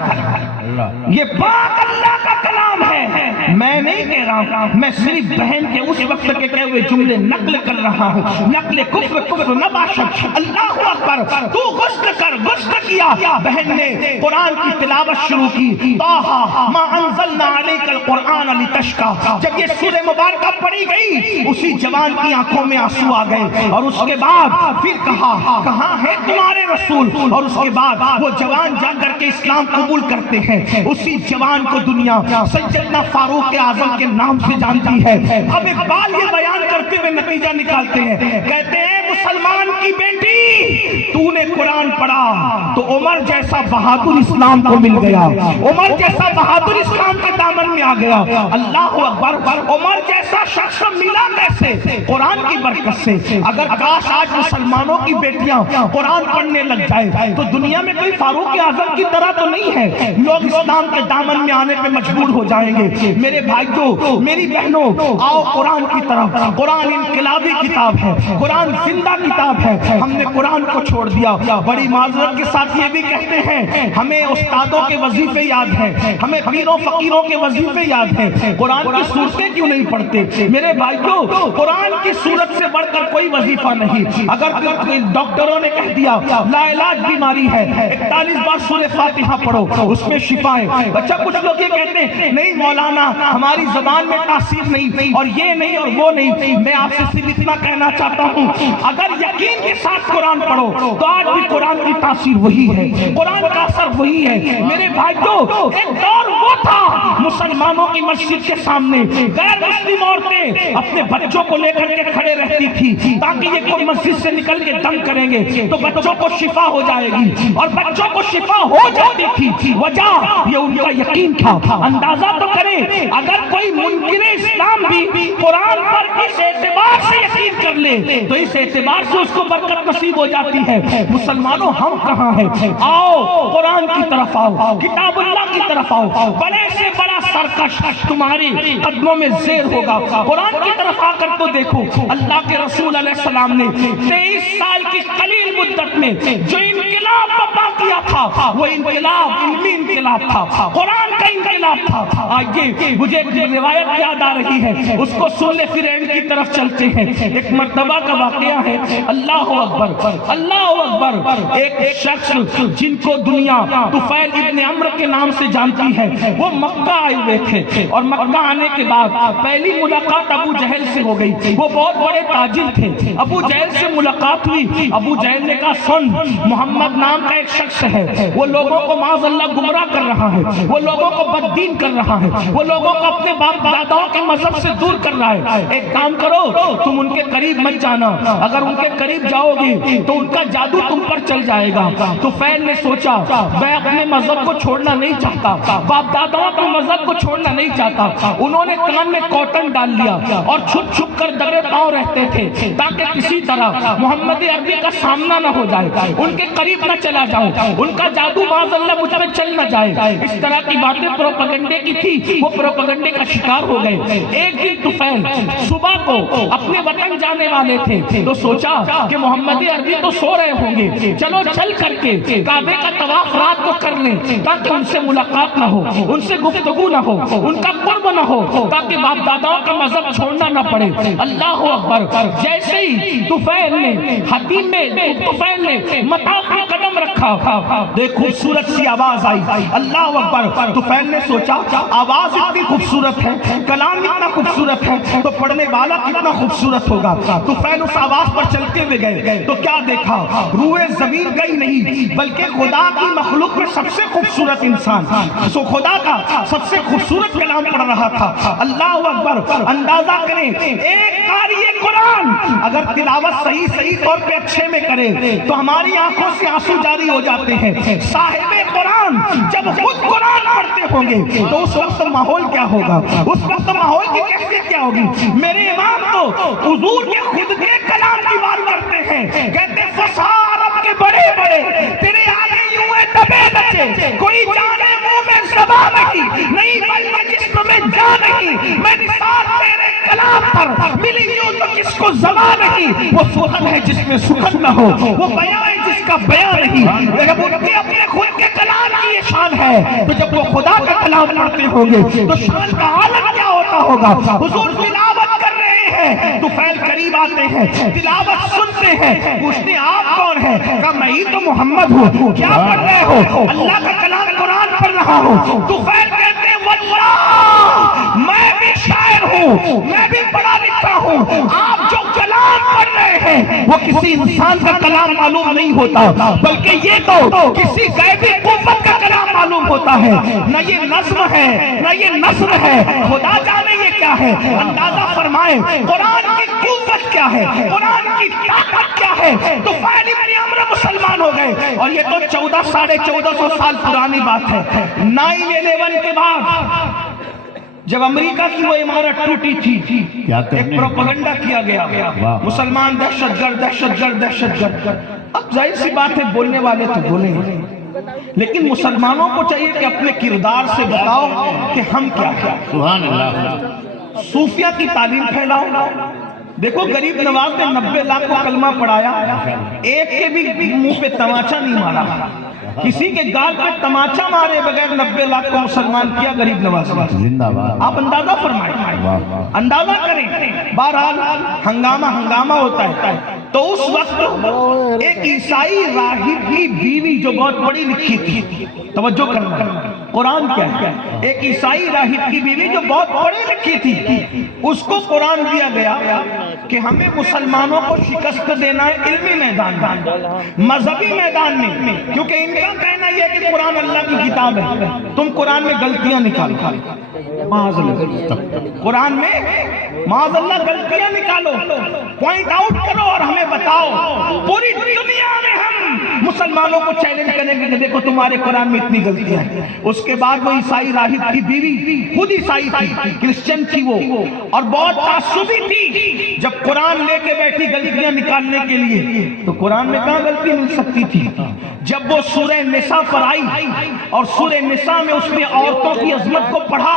یہ پاک اللہ کا کلام ہے، میں نہیں کہہ رہا ہوں، میں صرف بہن کے اس وقت کے کہے ہوئے جملے نقل کر رہا ہوں. نقل کفر نباشت. اللہ اکبر. تو غسل کر. غسل کیا. بہن نے قرآن کی تلاوت شروع کی. طٰہٰ ما انزلنا علیک القرآن لتشقیٰ. جب یہ سورہ مبارکہ پڑھی گئی اسی جوان کی آنکھوں میں آنسو آ گئے، اور اس کے بعد پھر کہا کہاں ہے تمہارے رسول. اور اس کے بعد وہ جوان جا کر کے اسلام قبول کرتے ہیں. اسی جوان کو دنیا سیدنا فاروق اعظم کے نام سے جانتی ہے. اب اقبال یہ بیان کرتے ہوئے نتیجہ نکالتے ہیں، کہتے ہیں مسلمان کی بیٹی تو نے قرآن پڑھا تو عمر جیسا بہادر اسلام کو مل گیا، عمر جیسا بہادر اسلام کے دامن میں آ گیا. اللہ اکبر. عمر جیسا شخص ملا کیسے؟ قرآن کی برکت سے. اگر کاش آج مسلمانوں کی بیٹیاں قرآن پڑھنے لگ جائے تو دنیا میں کوئی فاروق اعظم کی طرح تو نہیں ہے، لوگ اسلام کے دامن میں آنے پہ مجبور ہو جائیں گے. میرے بھائیوں، میری بہنوں، آؤ قرآن کی طرف. قرآن انقلابی کتاب ہے، قرآن زندہ کتاب ہے. ہم نے قرآن کو چھوڑ دیا. بڑی معذرت کے ساتھ یہ بھی کہتے ہیں ہمیں استادوں کے وظیفے یاد ہیں، ہمیں پیروں فقیروں کے وظیفے یاد ہیں. قرآن کی صورتیں کیوں نہیں پڑھتے؟ میرے بھائیوں، قرآن کی صورت سنت سے بڑھ کر کوئی وظیفہ نہیں. اگر ڈاکٹروں نے کہہ دیا لا علاج بیماری ہے 41 بار سورہ فاتحہ پڑھو اس میں شفا ہے. بچہ کچھ لوگ یہ کہتے ہیں نہیں مولانا ہماری زبان میں تاثیر نہیں اور یہ نہیں اور وہ نہیں. میں آپ سے صرف اتنا کہنا چاہتا ہوں اگر یقین کے ساتھ قرآن پڑھو تو آج بھی قرآن کی تاثیر وہی ہے, قرآن کا اثر وہی ہے. میرے بھائیو ایک دور وہ تھا مسلمانوں کی مسجد کے سامنے غیر مسلم عورتیں اپنے بچوں کو لے کر کے کھڑے رہتی تھی تاکہ یہ کوئی مسجد سے نکل کے دم کریں گے تو بچوں کو شفا ہو جائے گی, اور بچوں کو شفا ہو جاتی تھی. وجہ یہ ان کا یقین تھا. اندازہ تو کریں اگر کوئی منکر اسلام بھی قرآن پر اس اعتبار سے یقین کر لے تو اس اعتبار سے اس کو برکت نصیب ہو جاتی ہے. مسلمانوں ہم کہاں ہیں؟ آؤ قرآن کی طرف آؤ, کتاب اللہ کی طرف آؤ. بڑے سے بڑا سرکش تمہاری قدموں میں زیر ہوگا. قرآن کی طرف آ کر تو دیکھو اللہ کے رسول علیہ السلام نے 23 سال کی قلیل مدت میں جو انقلاب برپا کیا تھا وہ انقلاب علمی انقلاب تھا, قرآن کا انقلاب تھا. آئیے مجھے ایک روایت یاد آ رہی ہے اس کو سن لے پھر اینڈ کی طرف چلتے ہیں. ایک مرتبہ کا واقعہ ہے. اللہ اکبر اللہ اکبر. ایک شخص جن کو دنیا طفیل ابن عمرو کے نام سے جانتی ہے وہ مکہ آئے ہوئے تھے اور مکہ آنے کے بعد پہلی ملاقات ابو جہل سے ہو گئی. وہ بہت بڑے تاجر تھے. ابو جہل سے ملاقات ہوئی. ابو جہل نے کہا سن محمد نام کا ایک شخص ہے وہ لوگوں کو معاذ اللہ گمراہ کر رہا ہے, وہ لوگوں کو بددین کر رہا ہے, وہ لوگوں کو اپنے باپ داداؤں کے مذہب سے دور کر رہا ہے. ایک کام کرو تم ان کے قریب مت جانا, اگر ان کے قریب جاؤ گے تو ان کا جادو تم پر چل جائے گا. تو فیل نے سوچا میں اپنے مذہب کو چھوڑنا نہیں چاہتا, باپ داداؤں کے مذہب کو چھوڑنا نہیں چاہتا. انہوں نے کان میں کاٹن ڈال لیا اور چھپ چھپ کر دبے پاؤں رہتے تھے تاکہ کسی طرح محمد عربی کا سامنا نہ ہو جائے, ان کے قریب نہ چلا جاؤں, ان کا جادو معاذ اللہ مجھ پہ چل نہ جائے. اس طرح کی باتیں پروپیگنڈے کی تھی, وہ پروپیگنڈے کا شکار ہو گئے. ایک دن طفیل صبح کو اپنے وطن جانے والے تھے تو سوچا کہ محمد عربی تو سو رہے ہوں گے, چلو چل کر کے کعبے کا طواف رات کو کر لیں تاکہ ان سے ملاقات نہ ہو, ان سے گفتگو نہ ہو, ان کا قرب نہ ہو, تاکہ باپ داداؤں کا مذہب چھوڑنا نہ پڑے. اللہ اکبر. جیسے ہی طفیل نے حتیم میں طفیل نے مطاف میں قدم رکھا دیکھ خوبصورت سی آواز آئی. اللہ اکبر. طفیل نے سوچا آواز اتنی خوبصورت ہے, کلام اتنا خوبصورت ہے تو پڑھنے والا کتنا خوبصورت ہوگا. طفیل اس آواز پر چلتے ہوئے گئے تو کیا دیکھا, روئے زمین گئی نہیں بلکہ خدا کی مخلوق میں سب سے خوبصورت انسان سو خدا کا سب سے خوبصورت کلام پڑھ رہا تھا. اللہ اکبر. اندازہ کریں ایک قاری قرآن اگر تلاوت صحیح طور پہ اچھے میں کرے تو ہماری آنکھوں سے آنسو جاری ہو جاتے ہیں. صاحب قرآن جب خود قرآن پڑھتے ہوں گے تو اس وقت ماحول کیا ہوگا, اس وقت ماحول کی کیفیت کیا ہوگی. میرے امام تو حضور کے خود کے کلام کی بات کرتے ہیں, کہتے فصاحت عرب کے بڑے بڑے تیرے آگے یوں ہے دبے بچے, کوئی جانے منہ میں زبان نہیں بلکہ جسم میں جان نہیں. میں نثار تیرے کلام پر ملی یوں تو کس کو زبان نہیں. وہ سخن ہے جس میں سخن نہ ہو, وہ بیان ہے جس کا بیان نہیں. جب ان کے اپنے خود کے کلام کی یہ شان ہے تو جب وہ خدا کا کلام پڑھتے ہوں گے تو شان کا حالت کیا ہوتا ہوگا. حضور تلاوت کر رہے ہیں تو فیل قریب آتے ہیں, تلاوت سنتے ہیں, پوچھتے آپ کون ہیں, کہا میں ہی تو محمد ہوں. کیا پڑھ رہے ہو؟ اللہ کا کلام قرآن پڑھ رہا ہوں. تو فیل کہتے ہیں واللہ میں بھی شاعر ہوں, میں بھی پڑھا لکھا ہوں. آپ جو کلام پڑھ رہے ہیں وہ کسی انسان کا کلام معلوم نہیں ہوتا بلکہ یہ تو کسی غیبی قوت کا کلام معلوم ہوتا ہے. نہ یہ نظم ہے نہ یہ نثر ہے, خدا جانے یہ کیا ہے. اندازہ فرمائیں قرآن کی قوت کیا ہے, قرآن کی طاقت کیا ہے. تو فیل ابن عمرو مسلمان ہو گئے اور یہ تو 1400 سال پرانی بات ہے. 9/11 کے بعد جب امریکہ کی وہ عمارت ٹوٹی تھی ایک پروپیگنڈا کیا گیا, مسلمان دہشت گرد. اب ظاہر سی بات ہے بولنے والے تو بولیں گے, لیکن مسلمانوں کو چاہیے کہ اپنے کردار سے بتاؤ کہ ہم کیا ہیں. سبحان اللہ. صوفیہ کی تعلیم پھیلاؤ. دیکھو غریب نواز نے 90 لاکھ کو کلمہ پڑھایا, ایک کے بھی منہ پہ تماچا نہیں مارا. کسی کے گال پہ تماچا مارے بغیر 90 لاکھ کو مسلمان کیا غریب نواز زندہ باد. آپ اندازہ فرمائیں، اندازہ کریں. بہرحال ہنگامہ ہوتا ہے. تو اس وقت ایک عیسائی راہب کی بیوی جو بہت بڑی لکھی تھی، توجہ کرنا قرآن کیا ہے، ایک عیسائی راہب کی بیوی جو بہت بڑی لکھی تھی، اس کو قرآن دیا گیا کہ ہمیں مسلمانوں کو شکست دینا ہے علمی میدان میں، مذہبی میدان میں، کیونکہ ان کا کہنا یہ ہے کہ قرآن اللہ کی کتاب ہے، تم قرآن میں غلطیاں نکالو، معاذ اللہ قرآن میں معاذ اللہ غلطیاں نکالو، پوائنٹ آؤٹ کرو اور ہمیں بتاؤ. پوری دنیا میں ہم مسلمانوں کو چیلنج کریں گے کہ دیکھو تمہارے قرآن میں اتنی غلطیاں ہیں. اس کے بعد وہ عیسائی راہب کی بیوی خود عیسائی تھی، کرسچن تھی وہ، اور بہت تعصبی تھی. جب قرآن لے کے بیٹھی غلطیاں نکالنے کے لیے تو قرآن میں کہاں غلطی مل سکتی تھی. جب وہ سورہ نساء پر آئی اور سورہ نساء میں اس نے عورتوں کی عظمت کو پڑھا،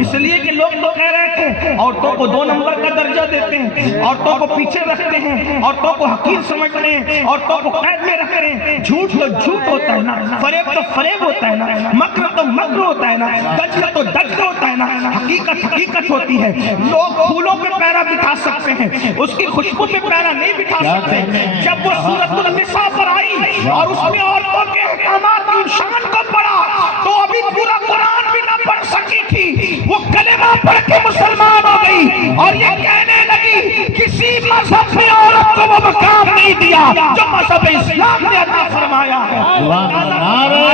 اس لیے کہ لوگ تو کہہ رہے تھے عورتوں کو 2 نمبر کا درجہ دیتے ہیں، عورتوں کو پیچھے رکھتے ہیں، عورتوں کو حقیر سمجھتے ہیں، عورتوں کو قید میں رکھتے ہیں. جھوٹ تو جھوٹ ہوتا ہے نا، فریب تو فریب ہوتا ہے نا، مکر تو مکر ہوتا ہے نا، دجل تو دجل ہوتا ہے نا، حقیقت حقیقت ہوتی ہے. لوگ پھولوں پہ پیرا بٹھا سکتے ہیں، اس کی خوشبو پہ پیرا نہیں بٹھا سکتے. جب وہ سورۃ النساء پر آئی اور اس میں عورتوں کے احکامات کی شان کو پڑھا تو ابھی پورا قرآن بھی نہ پڑھ سکی تھی، وہ کلمہ پڑھ کے مسلمان ہو گئی اور یہ کہنے لگی کسی مذہب میں عورت کو وہ مقام نہیں دیا جو مذہب اسلام نے عطا فرمایا ہے. نعرہ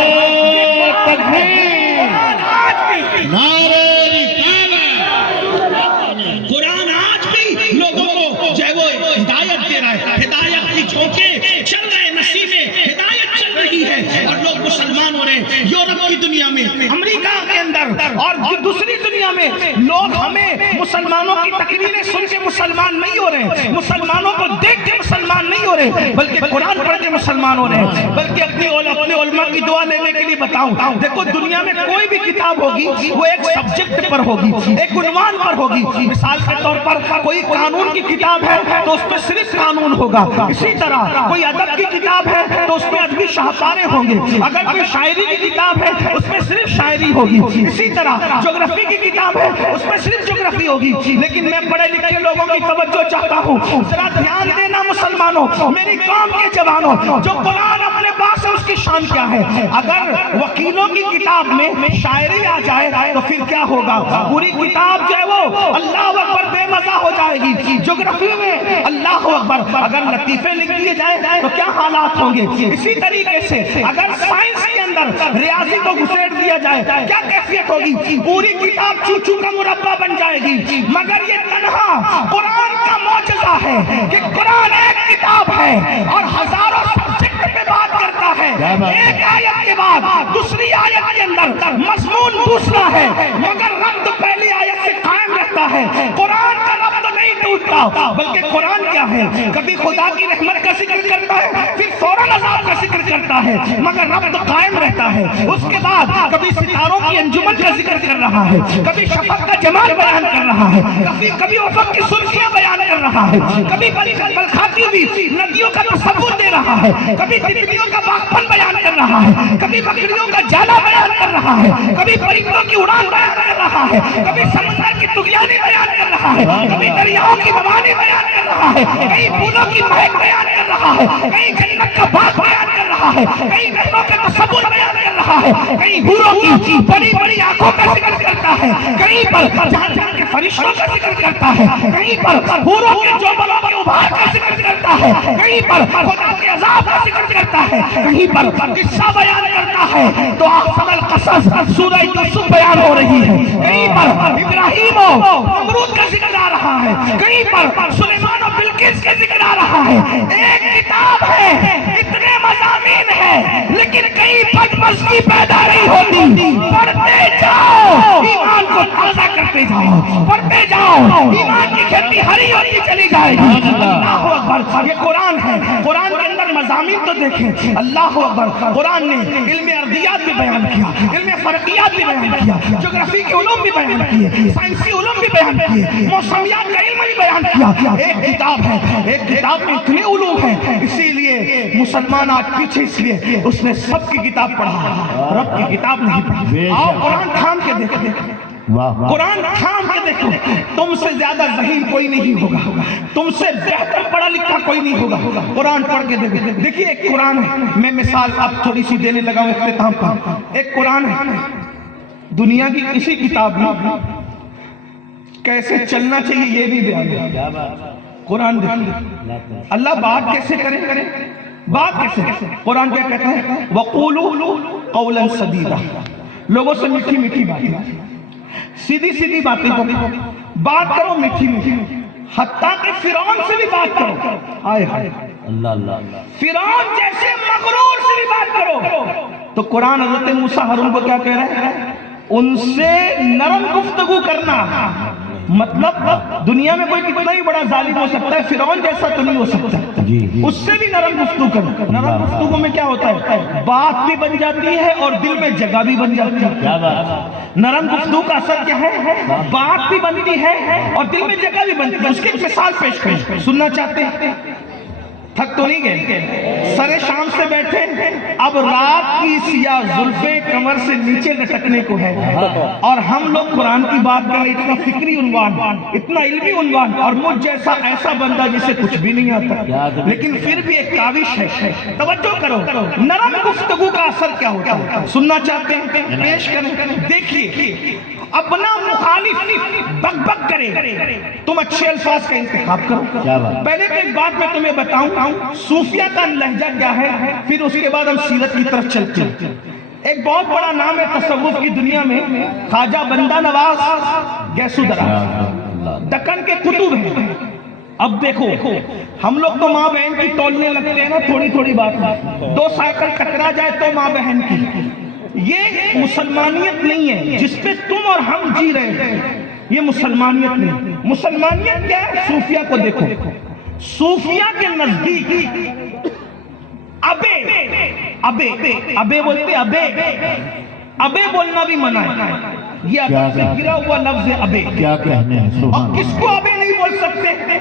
تکبیر، نعرہ قرآن آج بھی لوگوں کو جو ہے وہ ہدایت دے رہا ہے، ہدایت کی جھونکے چل رہے ہیں، نصیبیں ہدایت چل رہی ہے اور لوگ مسلمان ہو رہے ہیں. یورپ کی دنیا میں، امریکہ کے اندر اور دوسری دنیا میں لوگ ہمیں مسلمانوں کی تقریریں سن کے مسلمان نہیں ہو رہے، مسلمانوں کو دیکھ کے مسلمان نہیں ہو رہے، بلکہ قرآن پڑھ کے مسلمان ہو رہے ہیں. بلکہ اپنے علماء کی دعا لینے کے لیے بتاؤں، دیکھو دنیا میں کوئی بھی کتاب ہوگی وہ ایک سبجیکٹ پر ہوگی، ایک عنوان پر ہوگی. مثال کے طور پر کوئی قانون کی کتاب ہے تو اس میں صرف قانون ہوگا. اسی طرح کوئی ادب کی کتاب ہے تو اس میں ادبی شاہکاریں ہوں گے. اگر کوئی شاعری کی کتاب ہے اس میں صرف شاعری ہوگی. اسی طرح جغرافی کی کتاب ہے اس میں صرف جغرافی ہوگی. لیکن میں پڑھے لکھے لوگوں کی توجہ چاہتا ہوں، ذرا دھیان دینا مسلمانوں، میری قوم کے جوانوں، جو قرآن اپنے پاس ہے اس کی شان کیا ہے. اگر وکیلوں کی کتاب میں شاعری آ جائے تو پھر کیا ہوگا؟ پوری کتاب جو ہے وہ اللہ اکبر بے مزہ ہو جائے گی. جغرافی میں اللہ اکبر اگر لطیفے لکھ دیے جائے تو کیا حالات ہوں گے. اسی طریقے سے اگر سائنس کے اندر ریاضی کو گھسیٹ دیا جائے کیا کیفیت ہوگی. پوری کتاب چوچو کا مربع بن جائے گی. مگر یہ تنہا قرآن کا معجزہ ہے کہ قرآن ایک کتاب ہے اور ہزاروں سبجیکٹ پہ بات کرتا ہے. ایک آیت کے بعد دوسری آیت کے اندر مضمون دوسرا ہے مگر ربط پہلی آیت سے قائم رہتا ہے. قرآن کا ربط نہیں ٹوٹتا، بلکہ قرآن کیا ہے، کبھی خدا کی رحمت کا ذکر کرتا ہے پھر فوراً عذاب کا ذکر کرتا ہے مگر ربط قائم رہتا ہے. اس کے بعد کبھی ستاروں کی انجمن کا ذکر کر رہا ہے، کبھی شفق کا جمال بیان کر رہا ہے، کبھی افق کی سرخیاں بیان کر رہا ہے، کبھی بلکھاتی ہوئی ندیوں کا تصور دے رہا ہے، کبھی تتلیوں کا باغپن بیان کر رہا ہے، کبھی بکریوں کا جالا بیان کر رہا ہے، کبھی پرندوں کی اڑان بیان کر رہا ہے، کبھی سمندر کی طغیانی بیان کر رہا ہے، کبھی دریاؤں کی روانی بیان کر رہا ہے، کئی پھولوں کی مہک بیان کر رہا ہے، کئی جنت کا باغ بیان کر رہا ہے، کئی نہروں کا تصور بیان کر رہا ہے، کئی حوروں کی بڑی بڑی آنکھوں کا ذکر کرتا ہے، کہیں پر جان جان کے فرشتوں کا ذکر کرتا ہے، کہیں پر حوروں کے جوبنوں کے ابھار کا ذکر کرتا ہے، کہیں پر خدا کے عذاب کا ذکر کرتا ہے، کہیں پر قصہ بیان کرتا ہے تو احسن القصص سورہ یوسف بیان ہو رہی ہے، کہیں پر ابراہیم و نمرود کا ذکر آ رہا ہے، کہیں پر سلیمان و بلقیس کا ذکر آ رہا ہے. ایک کتاب ہے، اتنے مضامین ہیں لیکن کہیں پچ پچ کی پیدا نہیں ہوتی. پڑھتے جاؤ ایمان کو تازہ کرتے جاؤ، پڑھتے جاؤ ایمان کی کھیتی ہری ہوتی چلی جائے گی. اللہ اکبر، یہ قرآن ہے. قرآن کے اندر مضامین تو دیکھیں. اللہ اکبر، قرآن نے علم ریاضیات بھی بیان کیا، علم فلکیات بھی بیان کیا، جغرافی کے علوم بھی بیان کیے، سائنسی علوم بھی بیان کیے، موسمیات کا علم بھی بیان کیا۔ ایک کتاب ہے، ایک کتاب میں اتنے علوم ہیں، اسی لیے مسلمان آج پیچھے اس لیے اس نے سب کی کتاب پڑھا، رب کی کتاب نہیں پڑھی۔ آؤ قرآن تھام کے دیکھو، قرآن تھام کے دیکھو، تم سے زیادہ ذہین کوئی نہیں ہوگا، تم سے بہتر پڑھا لکھا کوئی نہیں ہوگا، قرآن پڑھ کے دیکھو۔ دیکھیے ایک قرآن ہے، میں مثال اب تھوڑی سی دینے لگا ہوں اختتام پر۔ ایک قرآن ہے، دنیا کی کسی کتاب میں کیسے چلنا چاہیے یہ بھی بیان ہے۔ قرآن دیکھیے اللہ بات کیسے کرے، بات کیسے، قرآن کیا کہتا ہے؟ وَقُولُوا قَوْلًا سَدِيدًا، لوگوں سے میٹھی میٹھی باتیں، سیدھی سیدھی باتیں کرو، بات کرو میٹھی میٹھی، حتیٰ کہ فرعون سے بھی بات کرو، آئے ہائے اللہ اللہ، فرعون جیسے مغرور سے بھی بات کرو۔ تو قرآن حضرت موسیٰ ہارون کو کیا کہہ رہا ہے؟ ان سے نرم گفتگو کرنا، مطلب دنیا میں کوئی کتنا ہی بڑا ظالم ہو سکتا ہے، فرعون جیسا تو نہیں ہو سکتا، اس سے بھی نرم گفتگو کرو۔ نرم گفتگو میں کیا ہوتا ہے؟ بات بھی بن جاتی ہے اور دل میں جگہ بھی بن جاتی ہے۔ نرم گفتگو کا اثر کیا ہے؟ بات بھی بنتی ہے اور دل میں جگہ بھی بنتی ہے۔ اس کی ایک مثال پیش کریں، سننا چاہتے ہیں؟ تھک تو نہیں گئے؟ سرے شام سے بیٹھے، اب رات کی سیاہ زلفیں کمر سے نیچے لٹکنے کو ہے، اور ہم لوگ قرآن کی بات کر رہے، اتنا فکری عنوان، اتنا علمی عنوان، اور مجھ جیسا ایسا بندہ جسے کچھ بھی نہیں آتا، لیکن پھر بھی ایک کاوش ہے۔ توجہ کرو، نرم گفتگو کا اثر کیا ہوتا ہے؟ سننا چاہتے ہیں؟ پیش کریں، دیکھیے اپنا مخالف بک بک کرے، تم اچھے الفاظ کا انتخاب کرو۔ پہلے تو ایک بات میں تمہیں بتاؤں، صوفیہ کا لہجہ کیا ہے، پھر اس کے بعد ہم سیرت کی طرف چلتے ہیں۔ ایک بہت بڑا نام ہے تصوف کی دنیا میں، خواجہ بندہ نواز گیسو دراز، دکن کے کتب ہیں۔ اب دیکھو ہم لوگ تو ماں بہن کی تولنے لگتے ہیں نا، تھوڑی تھوڑی بات میں، دو سائیکل ٹکرا جائے تو ماں بہن کی، یہ مسلمانیت نہیں ہے جس پہ تم اور ہم جی رہے ہیں، یہ مسلمانیت نہیں۔ مسلمانیت کیا ہے؟ صوفیہ کو دیکھو، صوفیہ کے نزدیک ابے بولتے، ابے بولنا بھی منع ہے، یہ ادب سے گرا ہوا لفظ ہے ابے، کیا کہنے ہیں، اور کس کو ابے نہیں بول سکتے؟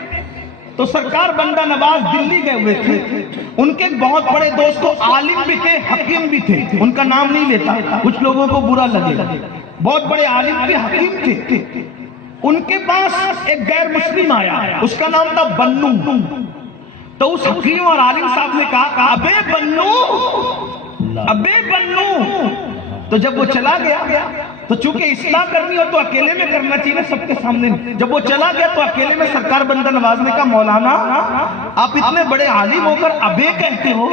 تو سرکار بندہ نواز دلی گئے ہوئے تھے، ان کے بہت بڑے دوست عالم بھی تھے، حکیم بھی تھے، ان کا نام نہیں لیتا، کچھ لوگوں کو برا لگے، بہت بڑے عالم تھے، حکیم تھے۔ ان کے پاس ایک غیر مسلم آیا، اس کا نام تھا بنو، تو اس حکیم اور عالم صاحب نے کہا ابے بنو، تو جب وہ چلا گیا تو چونکہ اصلاح کرنی ہو تو اکیلے میں کرنا چاہیے، سب کے سامنے نہیں۔ جب وہ چلا گیا تو اکیلے میں سرکار بندہ نواز نے کہا مولانا آپ اتنے بڑے عالم ہو کر ابے کہتے ہو،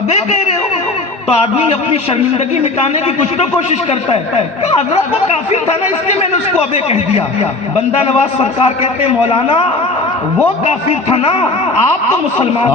ابے کہہ رہے ہو، تو آدمی اپنی شرمندگی مٹانے کی کچھ تو کوشش کرتا ہے، حضرت وہ کافر تھا نا اس لیے میں نے اس کو ابے کہہ دیا۔ بندہ نواز سرکار کہتے ہیں مولانا وہ کافر تھا نا، آپ تو مسلمان،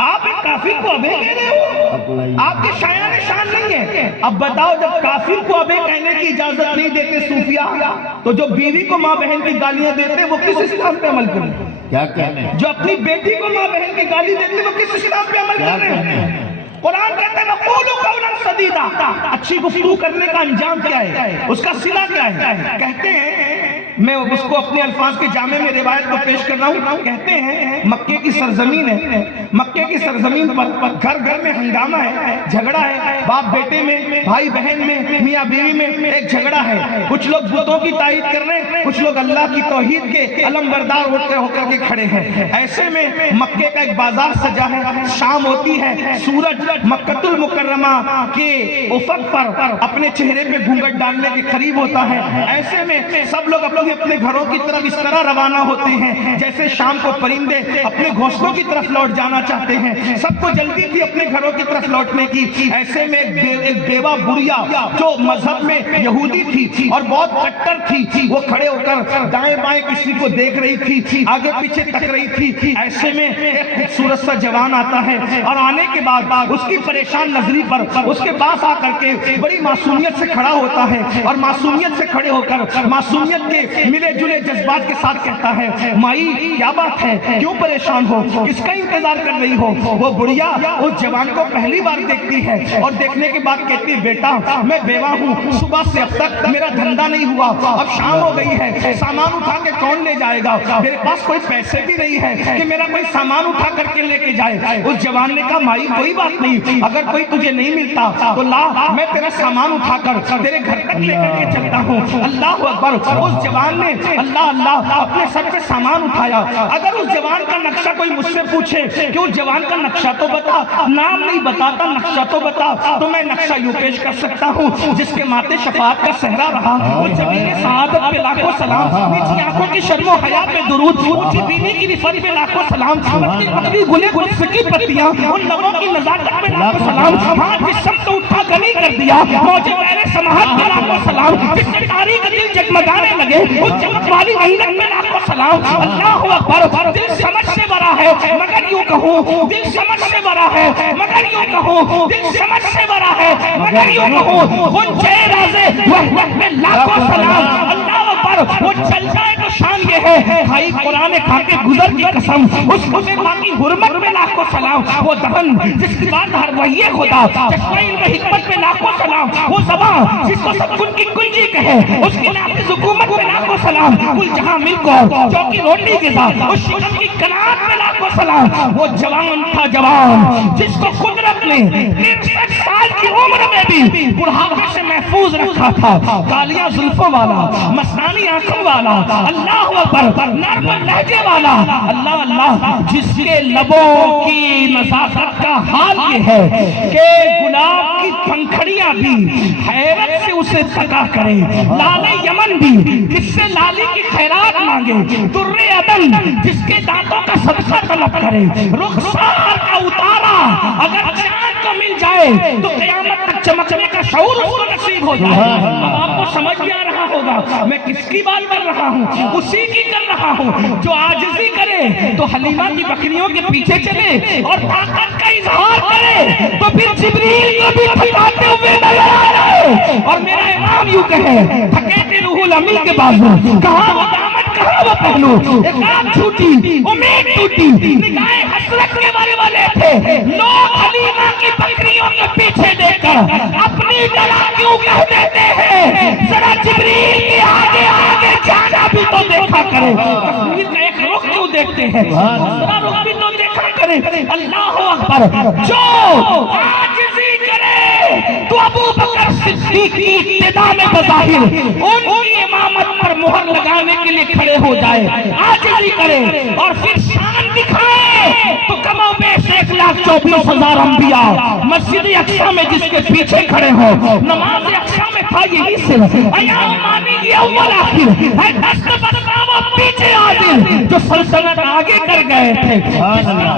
آپ ایک کافر کو ابے کہہ رہے ہو، آپ کے شایان شان نہیں ہے۔ اب بتاؤ جب کافر کو ابے کہنے کی اجازت نہیں دیتے صوفیہ، تو جو بیوی کو ماں بہن کی گالیاں دیتے وہ کس اسلام پہ عمل کریں؟ کیا کہنے ہیں، جو اپنی بیٹی کو ماں بہن کی گالی دیتے وہ کس اسلام پہ عمل کر رہے ہیں؟ قرآن کہتا ہے وَقُولُوا قَوْلًا سَدِيدًا، اچھی گفتگو کرنے کا انجام کیا ہے، اس کا صلہ کیا ہے؟ کہتے ہیں، میں اس کو اپنے الفاظ کے جامع میں روایت کو پیش کر رہا ہوں، کہتے ہیں مکے کی سرزمین ہے، مکے کی سرزمین پر گھر گھر میں ہنگامہ ہے، جھگڑا ہے، باپ بیٹے میں، بھائی بہن میں، میاں بیوی میں ایک جھگڑا ہے، کچھ لوگ بتوں کی تائید کر رہے ہیں، کچھ لوگ اللہ کی توحید کے علم بردار ہو کر کے کھڑے ہیں۔ ایسے میں مکے کا ایک بازار سجا ہے، شام ہوتی ہے، سورج مکۃ المکرمہ کے افق پر اپنے چہرے پہ گھونگھٹ ڈالنے کے قریب ہوتا ہے۔ ایسے میں سب لوگ اپنے گھروں کی طرف اس طرح روانہ ہوتے ہیں جیسے شام کو پرندے اپنے گھونسلوں کی طرف لوٹ جانا چاہتے ہیں، سب کو جلدی تھی اپنے گھروں کی طرف لوٹنے کی۔ ایسے میں ایک بیوہ بڑھیا جو مذہب میں یہودی تھی اور بہت کٹر تھی، وہ کھڑے ہو کر دائیں بائیں کسی کو دیکھ رہی تھی، آگے پیچھے تک رہی تھی۔ ایسے میں ایک خوبصورت سا جوان آتا ہے اور آنے کے بعد اس کی پریشان نظری پر اس کے پاس آ کر کے بڑی معصومیت سے کھڑا ہوتا ہے، اور معصومیت سے کھڑے ہو کر معصومیت کے ملے جلے جذبات کے ساتھ کہتا ہے مائی کیا بات ہے، کیوں پریشان ہو، کس کا انتظار کر رہی ہو؟ وہ بڑھیا اس جوان کو پہلی بار دیکھتی ہے اور دیکھنے کے بعد کہتی بیٹا میں بیوہ ہوں، صبح سے اب تک میرا دھندا نہیں ہوا، اب شام ہو گئی ہے، سامان اٹھا کے کون لے جائے گا، میرے پاس کوئی پیسے بھی نہیں ہے کہ میرا کوئی سامان اٹھا کر کے لے کے جائے۔ اس جوان نے کہا مائی کوئی بات نہیں، اگر کوئی تجھے نہیں ملتا تو لا میں تیرا سامان اٹھا کر تیرے گھر تک لے کر کے چلتا ہوں۔ اللہ اکبر۔ اس جوان نے اللہ اللہ اپنے سر پہ سامان اٹھایا۔ اگر اس جوان کا نقشہ کوئی مجھ سے پوچھے کہ اس جوان کا نقشہ تو بتا، نام نہیں بتاتا نقشہ تو بتا، تو میں نقشہ یوں پیش کر سکتا ہوں جس کے ماتھے شفاعت کا صحرا رہا، وہ جبین سعادت پہ لاکھوں سلام، نیچی آنکھوں کی شرم و حیا پہ درود، اونچی بینی کی رفت پہ لاکھوں سلام، پتلی پتلی گلے گلے کی پتیاں، ان لبوں کی نزاکت پہ لاکھوں سلام، ہاتھ جس شخص کو اٹھا گلی کر دیا، موجے پہرے سماحت پہ لاکھوں سلام، جس سے تاریخ دل جگمگانے لگے اس چمک والی عینت پہ لاکھوں سلام۔ اللہ اکبر۔ دل سمجھ سے بڑا ہے مگر یوں کہوں، دل سمجھ سے بڑا ہے مگر یوں کہوں، دل سمجھ سے بڑا ہے مگر یوں کہوں، ان چہرازے وحدت پہ لاکھوں سلام۔ اللہ اکبر۔ وہ چل جائے تو شان یہ ہے، بھائی قرآن کھا کے گزر کی قسم، اس خود ماں کی حرمت پہ لاکھوں سلام۔ وہ دہن جس کی بات ہر وحی خدا، چشمہ علم حکمت پہ لاکھوں سلام۔ وہ زبان جس کو سب کن کی کنجی کہے، اس کی نافذ حکومت پہ لاکھوں سلام۔ کل جہاں مل کو چوکی روٹی کے ساتھ اس شکم کی قناعت پہ لاکھوں سلام۔ وہ جوان تھا جوان جس کو قدرت نے 63 سال کی عمر میں بھی بڑھاپے سے محفوظ رکھا تھا، کالیاں زلفوں والا، مستانی آنکھوں والا، اللہ اکبر، نرم لہجے والا، اللہ اللہ، جس کے لبوں کی نزاکت کا حال یہ ہے کہ گلاب کی پنکھڑیاں بھی حیرت سے اسے تکا کرے، لال یمن بھی جس سے لالی کی خیرات مانگے، در عدن جس کے دانتوں کا صدقہ طلب کرے، رخسار کا اتارا اگر چاند کو مل جائے تو قیامت تک چمکنے کا شعور اس کو نصیب ہو جائے۔ اب آپ کو سمجھ میں آ رہا ہوگا میں کس کی بات کر رہا ہوں، اسی کی کر رہا ہوں جو عاجزی کرے تو حلیمہ کی بکریوں کے پیچھے چلے، اور طاقت کا اظہار کرے تو پھر جبریل کو بھی تھکاتے ہوئے نظر آئے، اور میرا امام یوں کہے تھکے تھے روح الامین کے بازو، کہاں وہ دامن کہاں وہ پہلو، ایک آنکھ چھوٹی امید ٹوٹی، نگاہیں حسرت کے بارے والے تھے، لوگ حلیمہ کی بکریوں کے پیچھے دیکھ کر اپنی جگہ کیوں کہہ دیتے ہیں، ذرا جبریل کے آگے آگے جانا بھی تو دیکھا کرے، تصویر کا ایک رخ کیوں دیکھتے ہیں، ذرا رخ بھی تو دیکھا کرے۔ اللہ اکبر۔ جو عاجزی کرے تو ابو بکر صدیق کی ابتدا میں بظاہر ان کی امامت پر مہر لگانے کے لیے کھڑے ہو جائے، عاجزی کرے اور پھر شان دکھائے تو کم و بیش 1,24,000 انبیاء مسجد اقصی میں جس کے پیچھے کھڑے ہو، نماز اقصی میں تھا یہی صرف ایام مانی کی اول آخر ہے، دست بدنام و پیچھے عادل جو سلطنت آگے کر گئے تھے،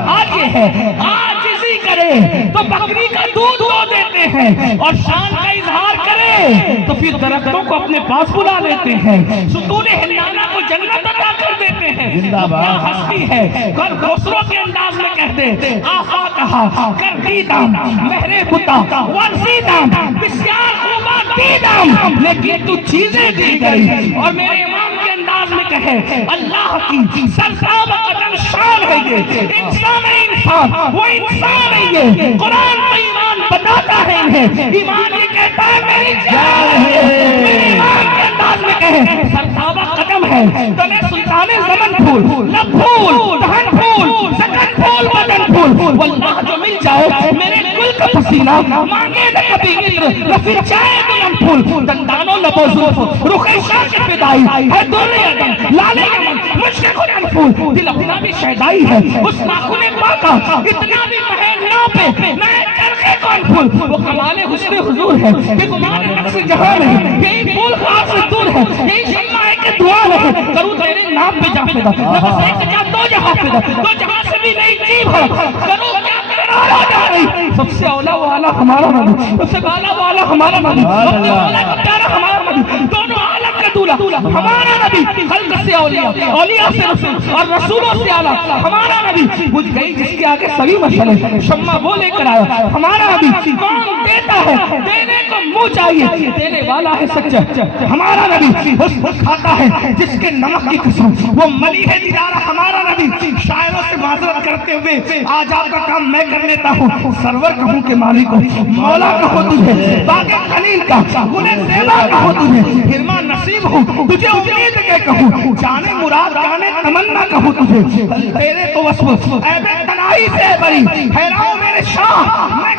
آگے ہے عاجزی کرے تو بکری کا دودھ دو دیتے ہیں، اور شان کا اظہار کرے تو پھر درختوں کو اپنے پاس بلا لیتے ہیں، ستون ہندانہ کو جنت عطا کر دیتے ہیں۔ کیا ہستی ہے، کل خسرو کے انداز میں کہتے آفا کہا کر دیدم مہر بتا ورزیدم بسیار خوبا دیدم، لیکن تو چیزیں دی گئی، اور میرے امام کے انداز میں کہے اللہ کی سرساب قدم شان ہے، یہ انسان ہے، انسان وہ انسان ہے، یہ قرآن میں ایمان بتاتا ہے انہیں، ایمان یہ کہتا ہے میری جان ہے، میرے ایمان کے انداز میں کہے سرسابہ قدم ہے، تلے سلطان زمن پھول، لب پھول، دہن پھول، سکن پھول، بدن پھول، واللہ جو مل جائے میرے گل کا پسینہ، مانگے نہ کبھی عطر، رفیق چاہے دلن پھول، دندانوں لبو زلف، رخ شاہ کے فدائی ہے، دور عدم لال یمن مشک قرآن پھول، دل اپنا بھی شہدائی ہے، اس ناخن پاکا اتنا بھی مہر نہ پہ میں چرخے کون پھول، وہ کمال حسن حضور ہے، یہ گمان نقص جہان ہے، یہی پھول خاص سے دور ہے، یہی شمع ہے کہ دعا ہے، کروں تیرے نام پہ جا پیدا، نفس ایک جا دو جہاں پیدا، دو جہاں سے بھی نہیں جیب ہے، کروں کیا کرارا جا رہی، سب سے اولا والا ہمارا نبی، سب سے بالا والا ہمارا نبی، سب سے اولا کا پیارا ہمارا نبی، دونوں عالم کا دولا ہمارا نبی خلق سے اولیاء، اولیاء سے رسول اور رسولوں سے اعلیٰ ہمارا نبی بجھ گئی جس کے آگے سبھی مسئلے شمع وہ لے کر آیا ہمارا نبی کون دیتا ہے دینے کو منہ چاہیے دینے والا ہے سچا ہمارا نبی اس کو کھاتا ہے جس کے نمک کی قسم وہ ملی ہے دیدار ہمارا نبی شاعروں سے معذرت کرتے ہوئے آج آپ کا کام میں کر لیتا ہوں سرور کہوں کہ مالک مولا کہو تجھے باغ خلیل کا گلے زیبا کہو تجھے حرمہ نصیب ہوں تجھے امید کے کہوں جانے مراد جانے تمنا کہوں تجھے تیرے تو وصف عیب تنائی سے بری حیران میرے شاہ میں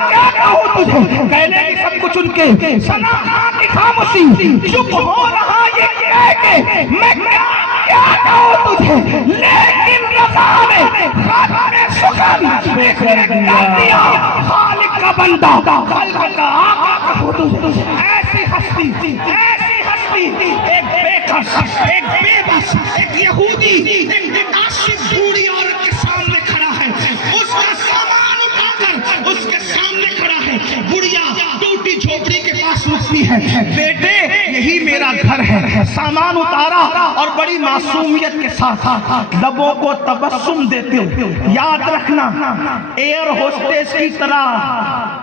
کیا کہوں تجھے کہنے کی سب کچھ ان کے سنا خان کی خاموشی چپ ہو رہا یہ کہہ کے میں کیا کہوں تجھے لیکن رضا میں خاتم سکن خالق کا بندہ خلق کا آقا کہوں تجھے ایسی ہستی ایک بے کس ایک بے بس ایک یہودی ایک عاشق بوڑھی عورت کے سامنے کھڑا ہے اس کا سامان اٹھا کر اس کے سامنے کھڑا ہے بڑھیا ٹوٹی جھوپڑی کے پاس رکتی ہے بیٹے یہی میرا گھر ہے سامان اتارا اور بڑی معصومیت کے ساتھ لبوں کو تبسم دیتے ہو یاد رکھنا ایئر ہوسٹس کی طرح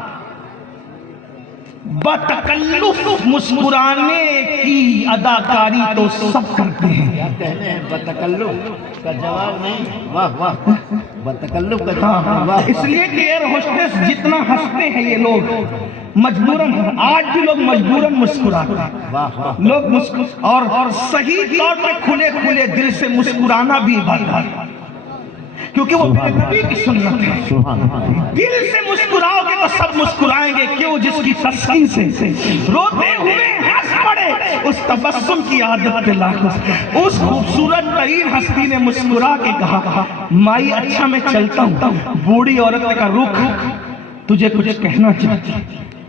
بتکلف مسکرانے کی اداکاری تو سب کرتے ہیں کہنے ہیں بتکلف کا جواب نہیں واہ واہ بتکلف کا جواب واہ اس لیے کہ ایئر ہوسٹس جتنا ہنستے ہیں یہ لوگ مجبوراً آج بھی لوگ مجبوراً مسکراتے ہیں لوگ اور صحیح طور پر کھلے کھلے دل سے مسکرانا بھی عبادت ہے کیونکہ وہ نبی کی سنت ہے دل سے مسکراؤ گے تو سب مسکرائیں گے کیوں جس کی تسکین سے روتے ہوئے ہنس پڑے اس تبسم کی عادت پہ لاکھ اس خوبصورت ترین ہستی نے مسکرا کے کہا مائی اچھا میں چلتا ہوں بوڑھی عورت نے کہا رک تجھے کچھ کہنا چاہتی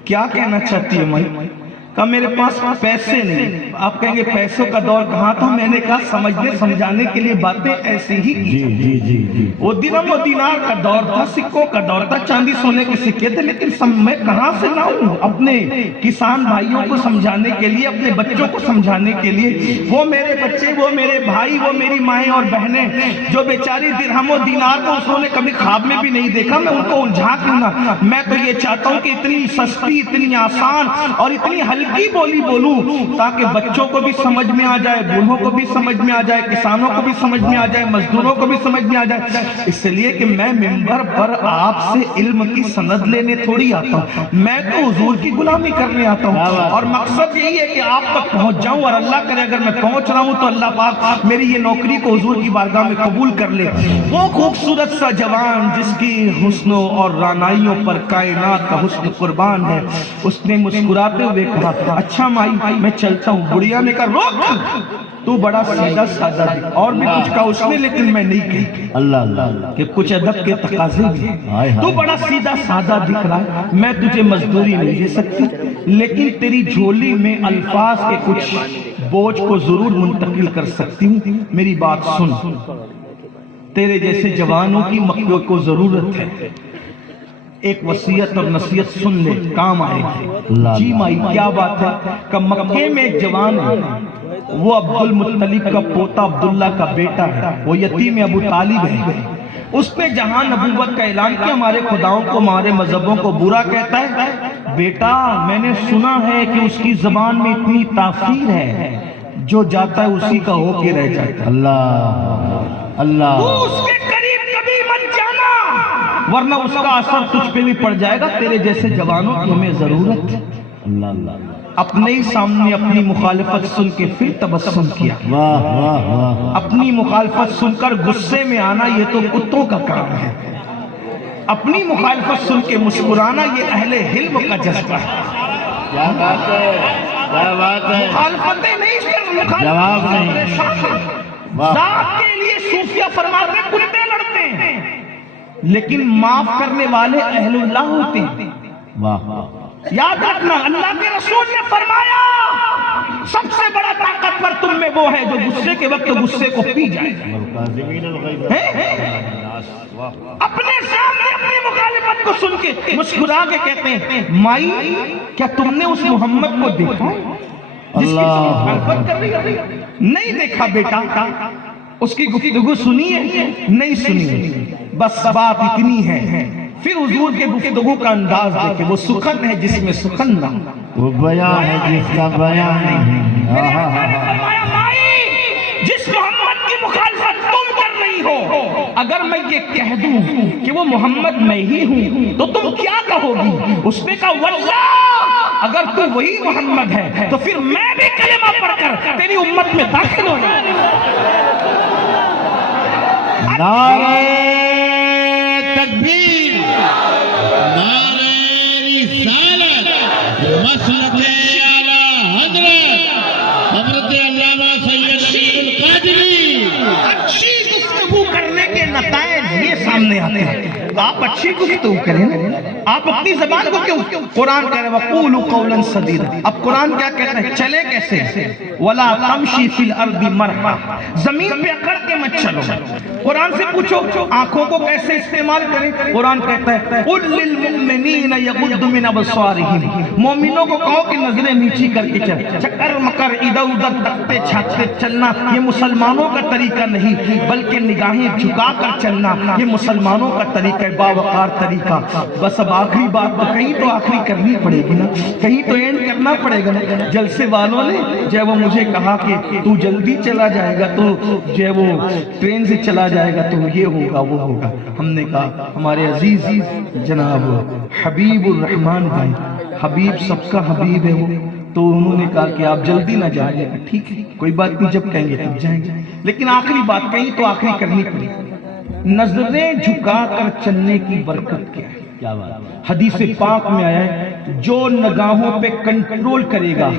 کیا کہنا چاہتی ہے مائی کہا میرے پاس پیسے نہیں آپ کہیں گے پیسوں کا دور کہاں تھا میں نے کہا سمجھنے سمجھانے کے لیے باتیں ایسی ہی کی وہ درہم و دینار کا دور تھا سکوں کا دور تھا چاندی سونے کے سکے تھے لیکن میں کہاں سے لاؤں اپنے کسان بھائیوں کو سمجھانے کے لیے اپنے بچوں کو سمجھانے کے لیے وہ میرے بچے وہ میرے بھائی وہ میری مائیں اور بہنیں جو بیچاری درہم و دینار کو انہوں نے کبھی خواب میں بھی نہیں دیکھا میں ان کو الجھا کیوں نہ میں تو یہ چاہتا ہوں کہ اتنی سستی اتنی آسان اور اتنی ہلکی بولی بولوں تاکہ بچوں کو بھی سمجھ میں آ جائے بوڑھوں کو بھی سمجھ میں آ جائے کسانوں کو بھی سمجھ میں آ جائے مزدوروں کو بھی سمجھ میں آ جائے اس لیے کہ میں منبر پر آپ سے علم کی سند لینے تھوڑی آتا ہوں میں تو حضور کی غلامی کرنے آتا ہوں اور مقصد یہی ہے کہ آپ تک پہنچ جاؤں اور اللہ کرے اگر میں پہنچ رہا ہوں تو اللہ پاک میری یہ نوکری کو حضور کی بارگاہ میں قبول کر لے وہ خوبصورت سا جوان جس کی حسنوں اور رانائیوں پر کائنات کا حسن قربان ہے اس نے مسکراتے ہوئے کہا اچھا مائی میں چلتا ہوں بڑھیا نے کہا روک تو بڑا سیدھا سادہ دی اور بھی کچھ کہا اس نے لیکن میں نہیں کہی اللہ کہ کچھ ادب کے تقاضے بھی تو بڑا سیدھا سادہ دکھ رہا ہے میں تجھے مزدوری نہیں دے سکتی لیکن تیری جھولی میں الفاظ کے کچھ بوجھ کو ضرور منتقل کر سکتی ہوں میری بات سن تیرے جیسے جوانوں کی مکیوں کو ضرورت ہے ایک وصیت اور نصیحت سن لے کام آئے گی جی مائی کیا بات ہے کہ مکے میں ایک جوان ہے وہ عبد المطلب کا پوتا عبداللہ کا بیٹا ہے وہ یتیم ابو طالب ہے اس نے جہاں نبوت کا اعلان کیا ہمارے خداؤں کو ہمارے مذہبوں کو برا کہتا ہے بیٹا میں نے سنا ہے کہ اس کی زبان میں اتنی تاثیر ہے جو جاتا ہے اسی کا ہو کے رہ جاتا ہے اللہ اس کے قریب کبھی مت جانا ورنہ اس کا اثر تجھ پہ بھی پڑ جائے گا تیرے جیسے جوانوں کی ہمیں ضرورت ہے اپنے ہی سامنے اپنی مخالفت سن کے پھر تبسم کیا اپنی مخالفت سن کر غصے میں آنا یہ تو کتوں کا کام ہے اپنی مخالفت سن کے مسکرانا یہ اہل حلم کا جذبہ ہے کیا بات ہے مخالفتیں نہیں جواب نہیں ذات کے لیے صوفیہ فرماتے ہیں کتے لڑتے ہیں لیکن معاف کرنے والے اہل اللہ ہوتے ہیں یاد رکھنا اللہ کے رسول نے فرمایا سب سے بڑا طاقتور تم میں وہ ہے جو غصے کے وقت غصے کو پی جائے اپنے سامنے اپنی مخالفت کو سن کے مسکرا کے کہتے ہیں مائی کیا تم نے اس محمد کو دیکھا جس کی مخالفت کر رہی ہے؟ نہیں دیکھا بیٹا، اس کی گفتگو سنی ہے؟ نہیں سنی، بس بات اتنی ہے۔ پھر حضور کے گفتگو کا انداز دیکھیں، وہ سخن ہے جس میں سخن نہ، وہ بیان ہے جس کا بیان نہیں۔ فرمایا مائی جس محمد کی مخالفت تم کر رہی ہو، اگر میں یہ کہہ دوں کہ وہ محمد میں ہی ہوں تو تم کیا کہو گی؟ اس نے کہا واللہ اگر تو وہی محمد ہے تو پھر میں بھی کلمہ پڑھ کر تیری امت میں داخل ہو جاؤں۔ نعرہ تکبیر، نعرہ رسالت، مسلک اعلیٰ حضرت علامہ سید علی القادری۔ اچھی گفتگو کرنے کے نتائج یہ سامنے آتے ہیں۔ آپ اچھی گفتگو کریں، آپ اپنی زبان کو کیوں؟ قرآن کہہ رہے وَقُولُوا قَوْلًا سَدِيدًا۔ اب قرآن کیا کہتا ہے؟ چلے کیسے؟ وَلَا تَمْشِي فِي الْأَرْضِ مَرْحًا، زمین پہ اکڑ کے مت چلو۔ قرآن سے پوچھو آنکھوں کو کیسے استعمال کریں؟ قرآن کہتا ہے قُلْ لِلْمُؤْمِنِينَ يَغُضُّوا مِنْ أَبْصَارِهِمْ، مومنوں کو کہو کہ نظریں نیچی کر کے چل۔ چکر مکر ادھر ادھر تکتے چھاکتے چلنا یہ مسلمانوں کا طریقہ نہیں، بلکہ نگاہیں جھکا کر چلنا یہ مسلمانوں کا طریقہ ہے، باوقار طریقہ۔ بس اب آخری بات تو کہیں تو آخری کرنی پڑے گی نا، کہیں تو اینڈ کرنا پڑے گا نا۔ جلسے والوں نے جو وہ مجھے کہا کہ تو جلدی چلا جائے گا تو جو وہ ٹرین سے چلا جائے گا تو یہ ہوگا وہ ہوگا، ہم نے کہا ہمارے عزیز جناب حبیب الرحمان بھائی، حبیب سب کا حبیب ہے وہ، تو انہوں نے کہا کہ آپ جلدی نہ جائیں گے، ٹھیک ہے کوئی بات نہیں، جب کہیں گے تب جائیں گے، لیکن آخری بات کہیں تو آخری کرنی پڑی۔ نظریں جھکا کر چلنے کی برکت کیا ہے؟ کیا بات ہے؟ حدیث پاک میں آیا ہے جو نگاہوں پہ کنٹرول کرے گا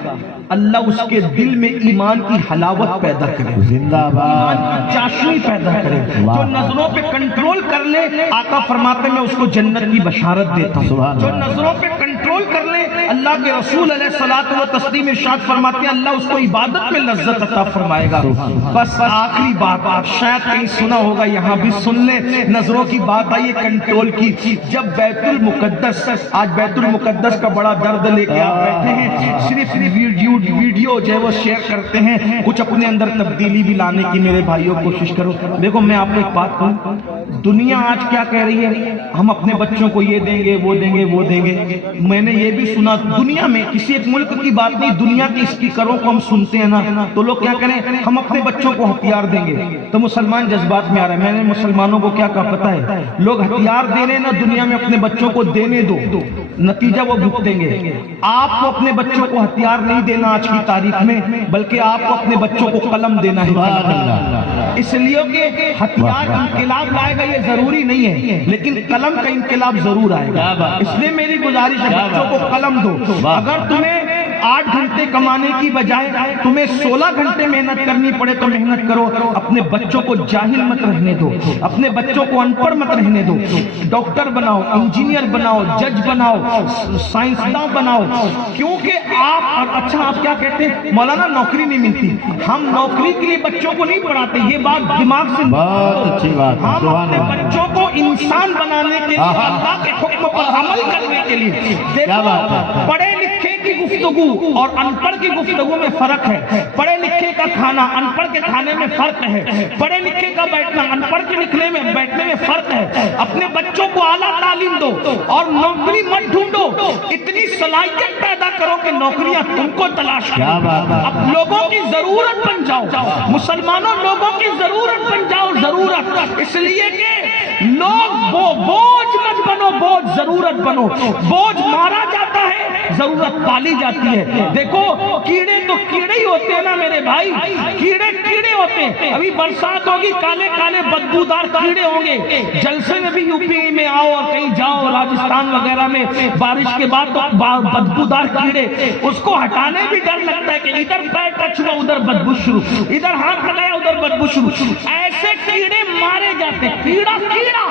اللہ اس کے دل میں ایمان کی حلاوت پیدا کرے، زندہ ایمان باد۔ کی چاشنی پیدا کرے۔ جو نظروں پہ کنٹرول کر لے آقا فرماتے ہیں میں اس کو جنت کی بشارت دیتا ہوں۔ جو نظروں پہ کنٹرول کر لے اللہ کے رسول علیہ الصلوۃ والتسلیم ارشاد فرماتے ہیں اللہ اس کو عبادت میں لذت عطا فرمائے گا۔ بس آخری بات آپ شاید کہیں سنا ہوگا، یہاں بھی سن لیں، نظروں کی بات آئی ہے کنٹرول کی۔ جب بیت المقدس، آج بیت المقدس کا بڑا درد لے کے آپ بیٹھے ہیں، صرف ویڈیو جو ہے وہ شیئر کرتے ہیں، کچھ اپنے اندر تبدیلی بھی لانے کی میرے بھائیوں کوشش کرو۔ دیکھو میں آپ کو ایک بات کہوں، دنیا آج کیا کہہ رہی ہے، ہم اپنے بچوں کو یہ دیں گے وہ دیں گے وہ دیں گے۔ میں نے یہ بھی سنا دنیا میں کسی ایک ملک کی بات نہیں، دنیا کے اسپیکروں کو ہم سنتے ہیں نا تو لوگ کیا کریں ہم اپنے بچوں کو ہتھیار دیں گے تو مسلمان جذبات میں آ رہا ہے۔ میں نے مسلمانوں کو کیا کہا پتہ ہے، لوگ ہتھیار دے رہے ہیں نا دنیا میں، اپنے بچوں کو دینے دو، نتیجہ وہ بھگتیں گے۔ آپ کو اپنے بچوں کو ہتھیار نہیں دینا آج کی تاریخ میں، بلکہ آپ کو اپنے بچوں کو قلم دینا ہے۔ اس لیے کہ ہتھیار انقلاب لائے گا یہ ضروری نہیں ہے، لیکن قلم کا انقلاب ضرور آئے گا۔ اس لیے میری گزارش ہے بچوں کو قلم دو۔ اگر تمہیں 8 گھنٹے کمانے کی بجائے تمہیں 16 گھنٹے محنت کرنی پڑے تو محنت کرو۔ اپنے بچوں کو جاہل مت رہنے دو، اپنے بچوں کو ان پڑھ مت رہنے دو۔ ڈاکٹر بناؤ، انجینئر بناؤ، جج بناؤ، سائنسداں بناؤ، کیونکہ آپ اچھا آپ کیا کہتے ہیں مولانا نوکری نہیں ملتی، ہم نوکری کے لیے بچوں کو نہیں پڑھاتے، یہ بات دماغ سے بہت اچھی بات ہے۔ ہم اپنے بچوں کو انسان بنانے کے لیے، اللہ کے حکم پر عمل کرنے کے لیے۔ دیکھو پڑھے لکھے کی گفتگو اور ان پڑھ کی گفتگو میں فرق ہے، پڑھے لکھے کا کھانا ان پڑھ کے کھانے میں فرق ہے، پڑھے لکھے کا بیٹھنا ان پڑھ کے لکھنے میں بیٹھنے میں فرق ہے۔ اپنے بچوں کو اعلیٰ تعلیم دو اور نوکری مت ڈھونڈو، اتنی صلاحیت پیدا کرو کہ نوکریاں تم کو تلاش کریں۔ اب لوگوں کی ضرورت بن جاؤ، مسلمانوں لوگوں کی ضرورت بن جاؤ، ضرورت، اس لیے کہ لوگ بوجھ مت بنو، بوجھ ضرورت بنو۔ بوجھ مارا جاتا ہے، ضرورت پالی جاتی ہے۔ دیکھو کیڑے تو کیڑے ہی ہوتے ہیں نا میرے بھائی، کیڑے کیڑے ہوتے ہیں۔ ابھی برسات ہوگی کالے کالے بدبودار کیڑے ہوں گے، جلسے میں بھی یو پی میں آؤ اور کہیں جاؤ راجستھان وغیرہ میں بارش کے بعد تو بدبودار کیڑے، اس کو ہٹانے بھی ڈر لگتا ہے کہ ادھر پیر ٹچ ہوا ادھر بدبو شروع، ادھر ہاتھ لگایا ادھر بدبو شروع۔ ایسے کیڑے مارے جاتے، کیڑا کیڑا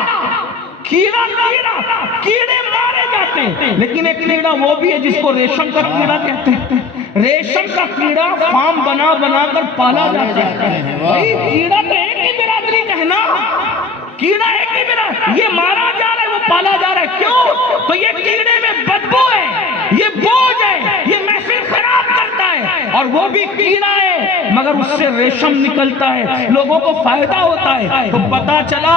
کیڑا کیڑا کیڑے مارے جاتے ہیں۔ لیکن ایک کیڑا وہ بھی ہے جس کو ریشم کا کیڑا کہتے ہیں، ریشم کا کیڑا فارم بنا بنا کر پالا جاتا ہے۔ بھائی کیڑا تو ایک ہی برادری کا ہے نا، کیڑا ایک ہی برادری، یہ مارا جا رہا ہے وہ پالا جا رہا ہے، کیوں؟ تو یہ کیڑے میں بدبو ہے، یہ بوجھ ہے، یہ محفل خراب کرتا ہے، اور وہ بھی کیڑا ہے مگر اس سے ریشم نکلتا ہے، لوگوں کو فائدہ ہوتا ہے۔ تو پتا چلا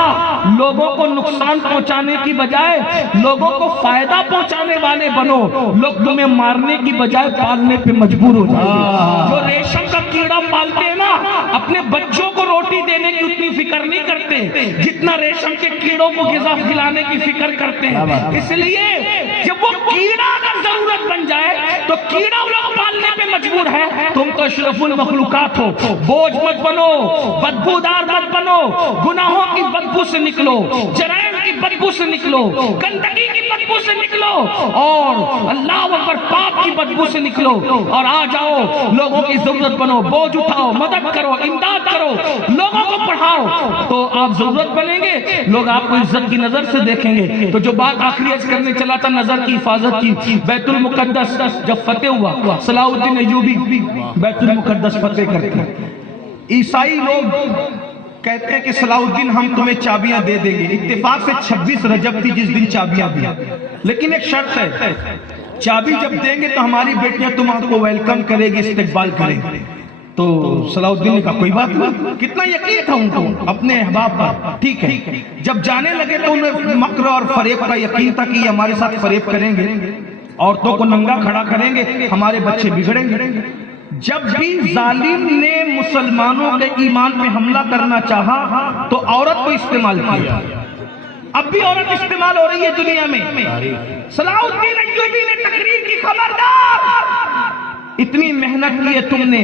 لوگوں کو نقصان پہنچانے کی بجائے لوگوں کو فائدہ پہنچانے والے بنو، لوگ تمہیں مارنے کی بجائے پالنے پہ مجبور ہو جائیں گے۔ جو ریشم کا کیڑا پالتے ہیں نا، اپنے بچوں کو روٹی دینے کی اتنی فکر نہیں کرتے جتنا ریشم کے کیڑوں کو غذا کھلانے کی فکر کرتے ہیں۔ اس لیے جب وہ کیڑا اگر ضرورت بن جائے تو کیڑا لوگ پالنے پہ مجبور ہے۔ تم تو اشرف المخلوقات ہو، بوجھ مت بنو، بدبودار مت بنو، گناہوں کی بدبو سے نکلو، جرائم کی بدبو سے نکلو، گندگی کی بدبو سے نکلو، اور اللہ اکبر پاپ کی بدبو سے نکلو، اور آ جاؤ لوگوں کی ضرورت بنو، بوجھ اٹھاؤ، مدد کرو، امداد کرو، لوگوں کو پڑھاؤ، تو آپ ضرورت بنیں گے، لوگ آپ کو عزت کی نظر سے دیکھیں گے۔ تو جو بات آخری عرض کرنے چلا تھا نظر کی حفاظت کی، بیت المقدس جب فتح ہوا، صلاح الدین ایوبی بیت المقدس فتح کرتے ہیں، عیسائی لوگ کہتے ہیں کہ صلاح الدین ہم تمہیں چابیاں دے دیں گے۔ اتفاق سے 26 رجب تھی جس دن چابیاں دی، لیکن ایک شرط ہے، چابی جب دیں گے تو ہماری بیٹیاں تمہارے کو ویلکم کرے گی، استقبال کرے گی۔ تو صلاح الدین نے کہا کوئی بات نہیں، کتنا یقین تھا ان کو اپنے احباب پر، ٹھیک ہے۔ جب جانے لگے تو انہیں مکر اور فریب کا یقین تھا کہ یہ ہمارے ساتھ فریب کریں گے، عورتوں کو ننگا کھڑا کریں گے، ہمارے بچے بگڑیں گے۔ جب بھی ظالم نے مسلمانوں کے ایمان پہ حملہ کرنا چاہا تو عورت کو استعمال کیا۔ اب بھی عورت استعمال ہو رہی ہے دنیا میں۔ صلاح الدین ایوبی نے تقریر کی، خبردار، اتنی محنت کی ہے تم نے،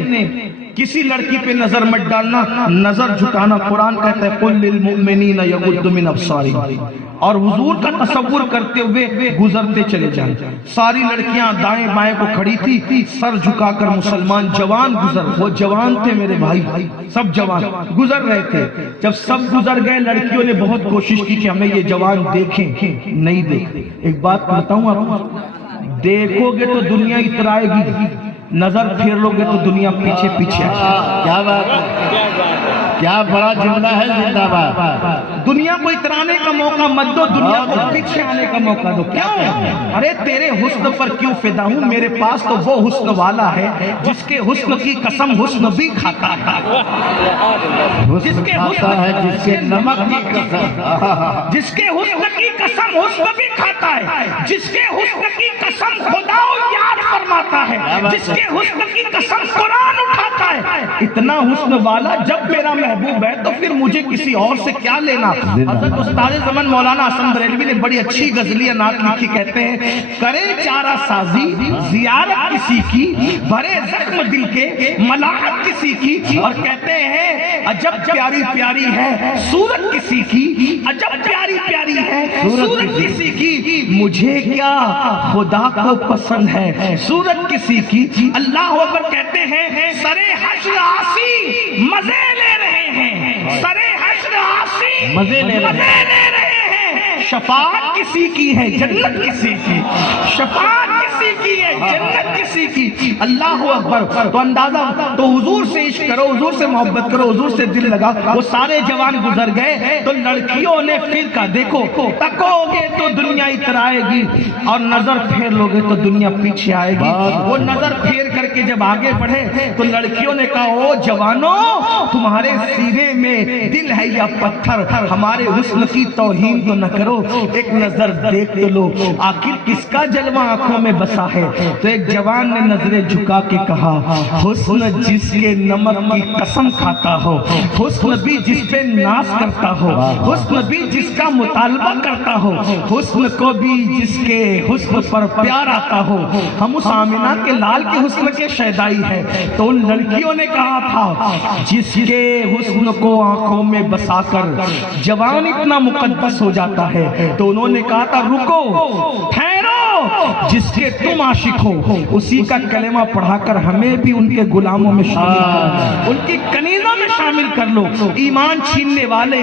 کسی لڑکی پہ نظر مت ڈالنا، نظر جھکانا۔ قرآن کہتا ہے قُلْ لِلْمُؤْمِنِينَ يَغُضُّوا مِنْ أَبْصَارِهِمْ، اور حضور کا تصور کرتے ہوئے گزرتے چلے جائیں۔ ساری لڑکیاں دائیں بائیں کو کھڑی تھی، سر جھکا کر مسلمان جوان گزر، وہ جوان تھے میرے بھائی، سب جوان گزر رہے تھے۔ جب سب گزر گئے لڑکیوں نے بہت کوشش کی کہ ہمیں یہ جوان دیکھیں، نہیں دیکھتے۔ ایک بات بتاؤں آپ، دیکھو گے تو دنیا اترائے گی، نظر پھیر لو گے تو دنیا پیچھے پیچھے آئے گی۔ کیا بات ہے، کیا بڑا جملہ ہے، زندہ باد۔ دنیا کو اترانے کا موقع مت دو، دنیا کو پیچھے آنے کا موقع دو۔ کیوں؟ ارے تیرے حسن پر کیوں فدا ہوں، میرے پاس تو وہ حسن والا ہے جس کے حسن کی قسم حسن بھی کھاتا ہے، جس کے حسن ہے، جس کے نمک کی قسم، جس کے حسن کی قسم حسن بھی کھاتا ہے، جس کے حسن کی قسم خدا یاد فرماتا ہے، جس کے حسن کی قسم قرآن اٹھاتا ہے۔ اتنا حسن والا جب میرا محبوب ہے تو پھر مجھے کسی اور سے کیا لینا۔ حضرت استاد زمن مولانا حسن بریلوی نے بڑی اچھی غزلیہ نعت لکھی، کہتے ہیں کرے چارہ سازی زیارت کسی کی، بھرے زخم دل کے ملاحت کسی کی، اور کہتے ہیں عجب پیاری پیاری ہے صورت کسی کی، عجب پیاری پیاری ہے صورت کسی کی، مجھے کیا خدا کو پسند ہے صورت کسی کی۔ اللہ اکبر کہتے ہیں سرے حشر آسی مزے لے رہے ہیں، سرے حشر آسی مزے لے رہے ہیں، شفاعت کسی کی ہے جنت کسی کی، شفاعت کسی کی ہے جنت کسی کی۔ اللہ اکبر۔ تو اندازہ، تو حضور سے عشق کرو، حضور سے محبت کرو، حضور سے دل لگا۔ وہ سارے جوان گزر گئے تو لڑکیوں نے پھر کہا دیکھو تکو گے تو دنیا اترائے گی اور نظر پھیر لو گے تو دنیا پیچھے آئے گی۔ وہ نظر پھیر کر کے جب آگے بڑھے تو لڑکیوں نے کہا او جوانوں، تمہارے سینے میں دل ہے یا پتھر، ہمارے حسن کی توہین تو نہ کرو، ایک نظر دیکھ لو آخر کس کا جلوہ آنکھوں میں بسا ہے۔ تو ایک جوان نے نظریں جھکا کے کہا حسن جس کے نمک کی قسم کھاتا ہو، حسن بھی جس پہ ناز کرتا ہو، حسن بھی جس کا مطالبہ کرتا ہو، حسن کو بھی جس کے حسن پر پیار آتا ہو، ہم اس آمنہ کے لال کے حسن کے شیدائی ہے۔ تو ان لڑکیوں نے کہا تھا جس کے حسن کو آنکھوں میں بسا کر جوان اتنا مقدس ہو جاتا ہے، تو انہوں نے کہا تھا رکو ٹھہرو، جس کے تم عاشق ہو اسی کا کلمہ پڑھا کر ہمیں بھی ان کے غلاموں میں شامل کر لو، ان کی کنیزوں میں شامل کر لو۔ ایمان چھیننے والے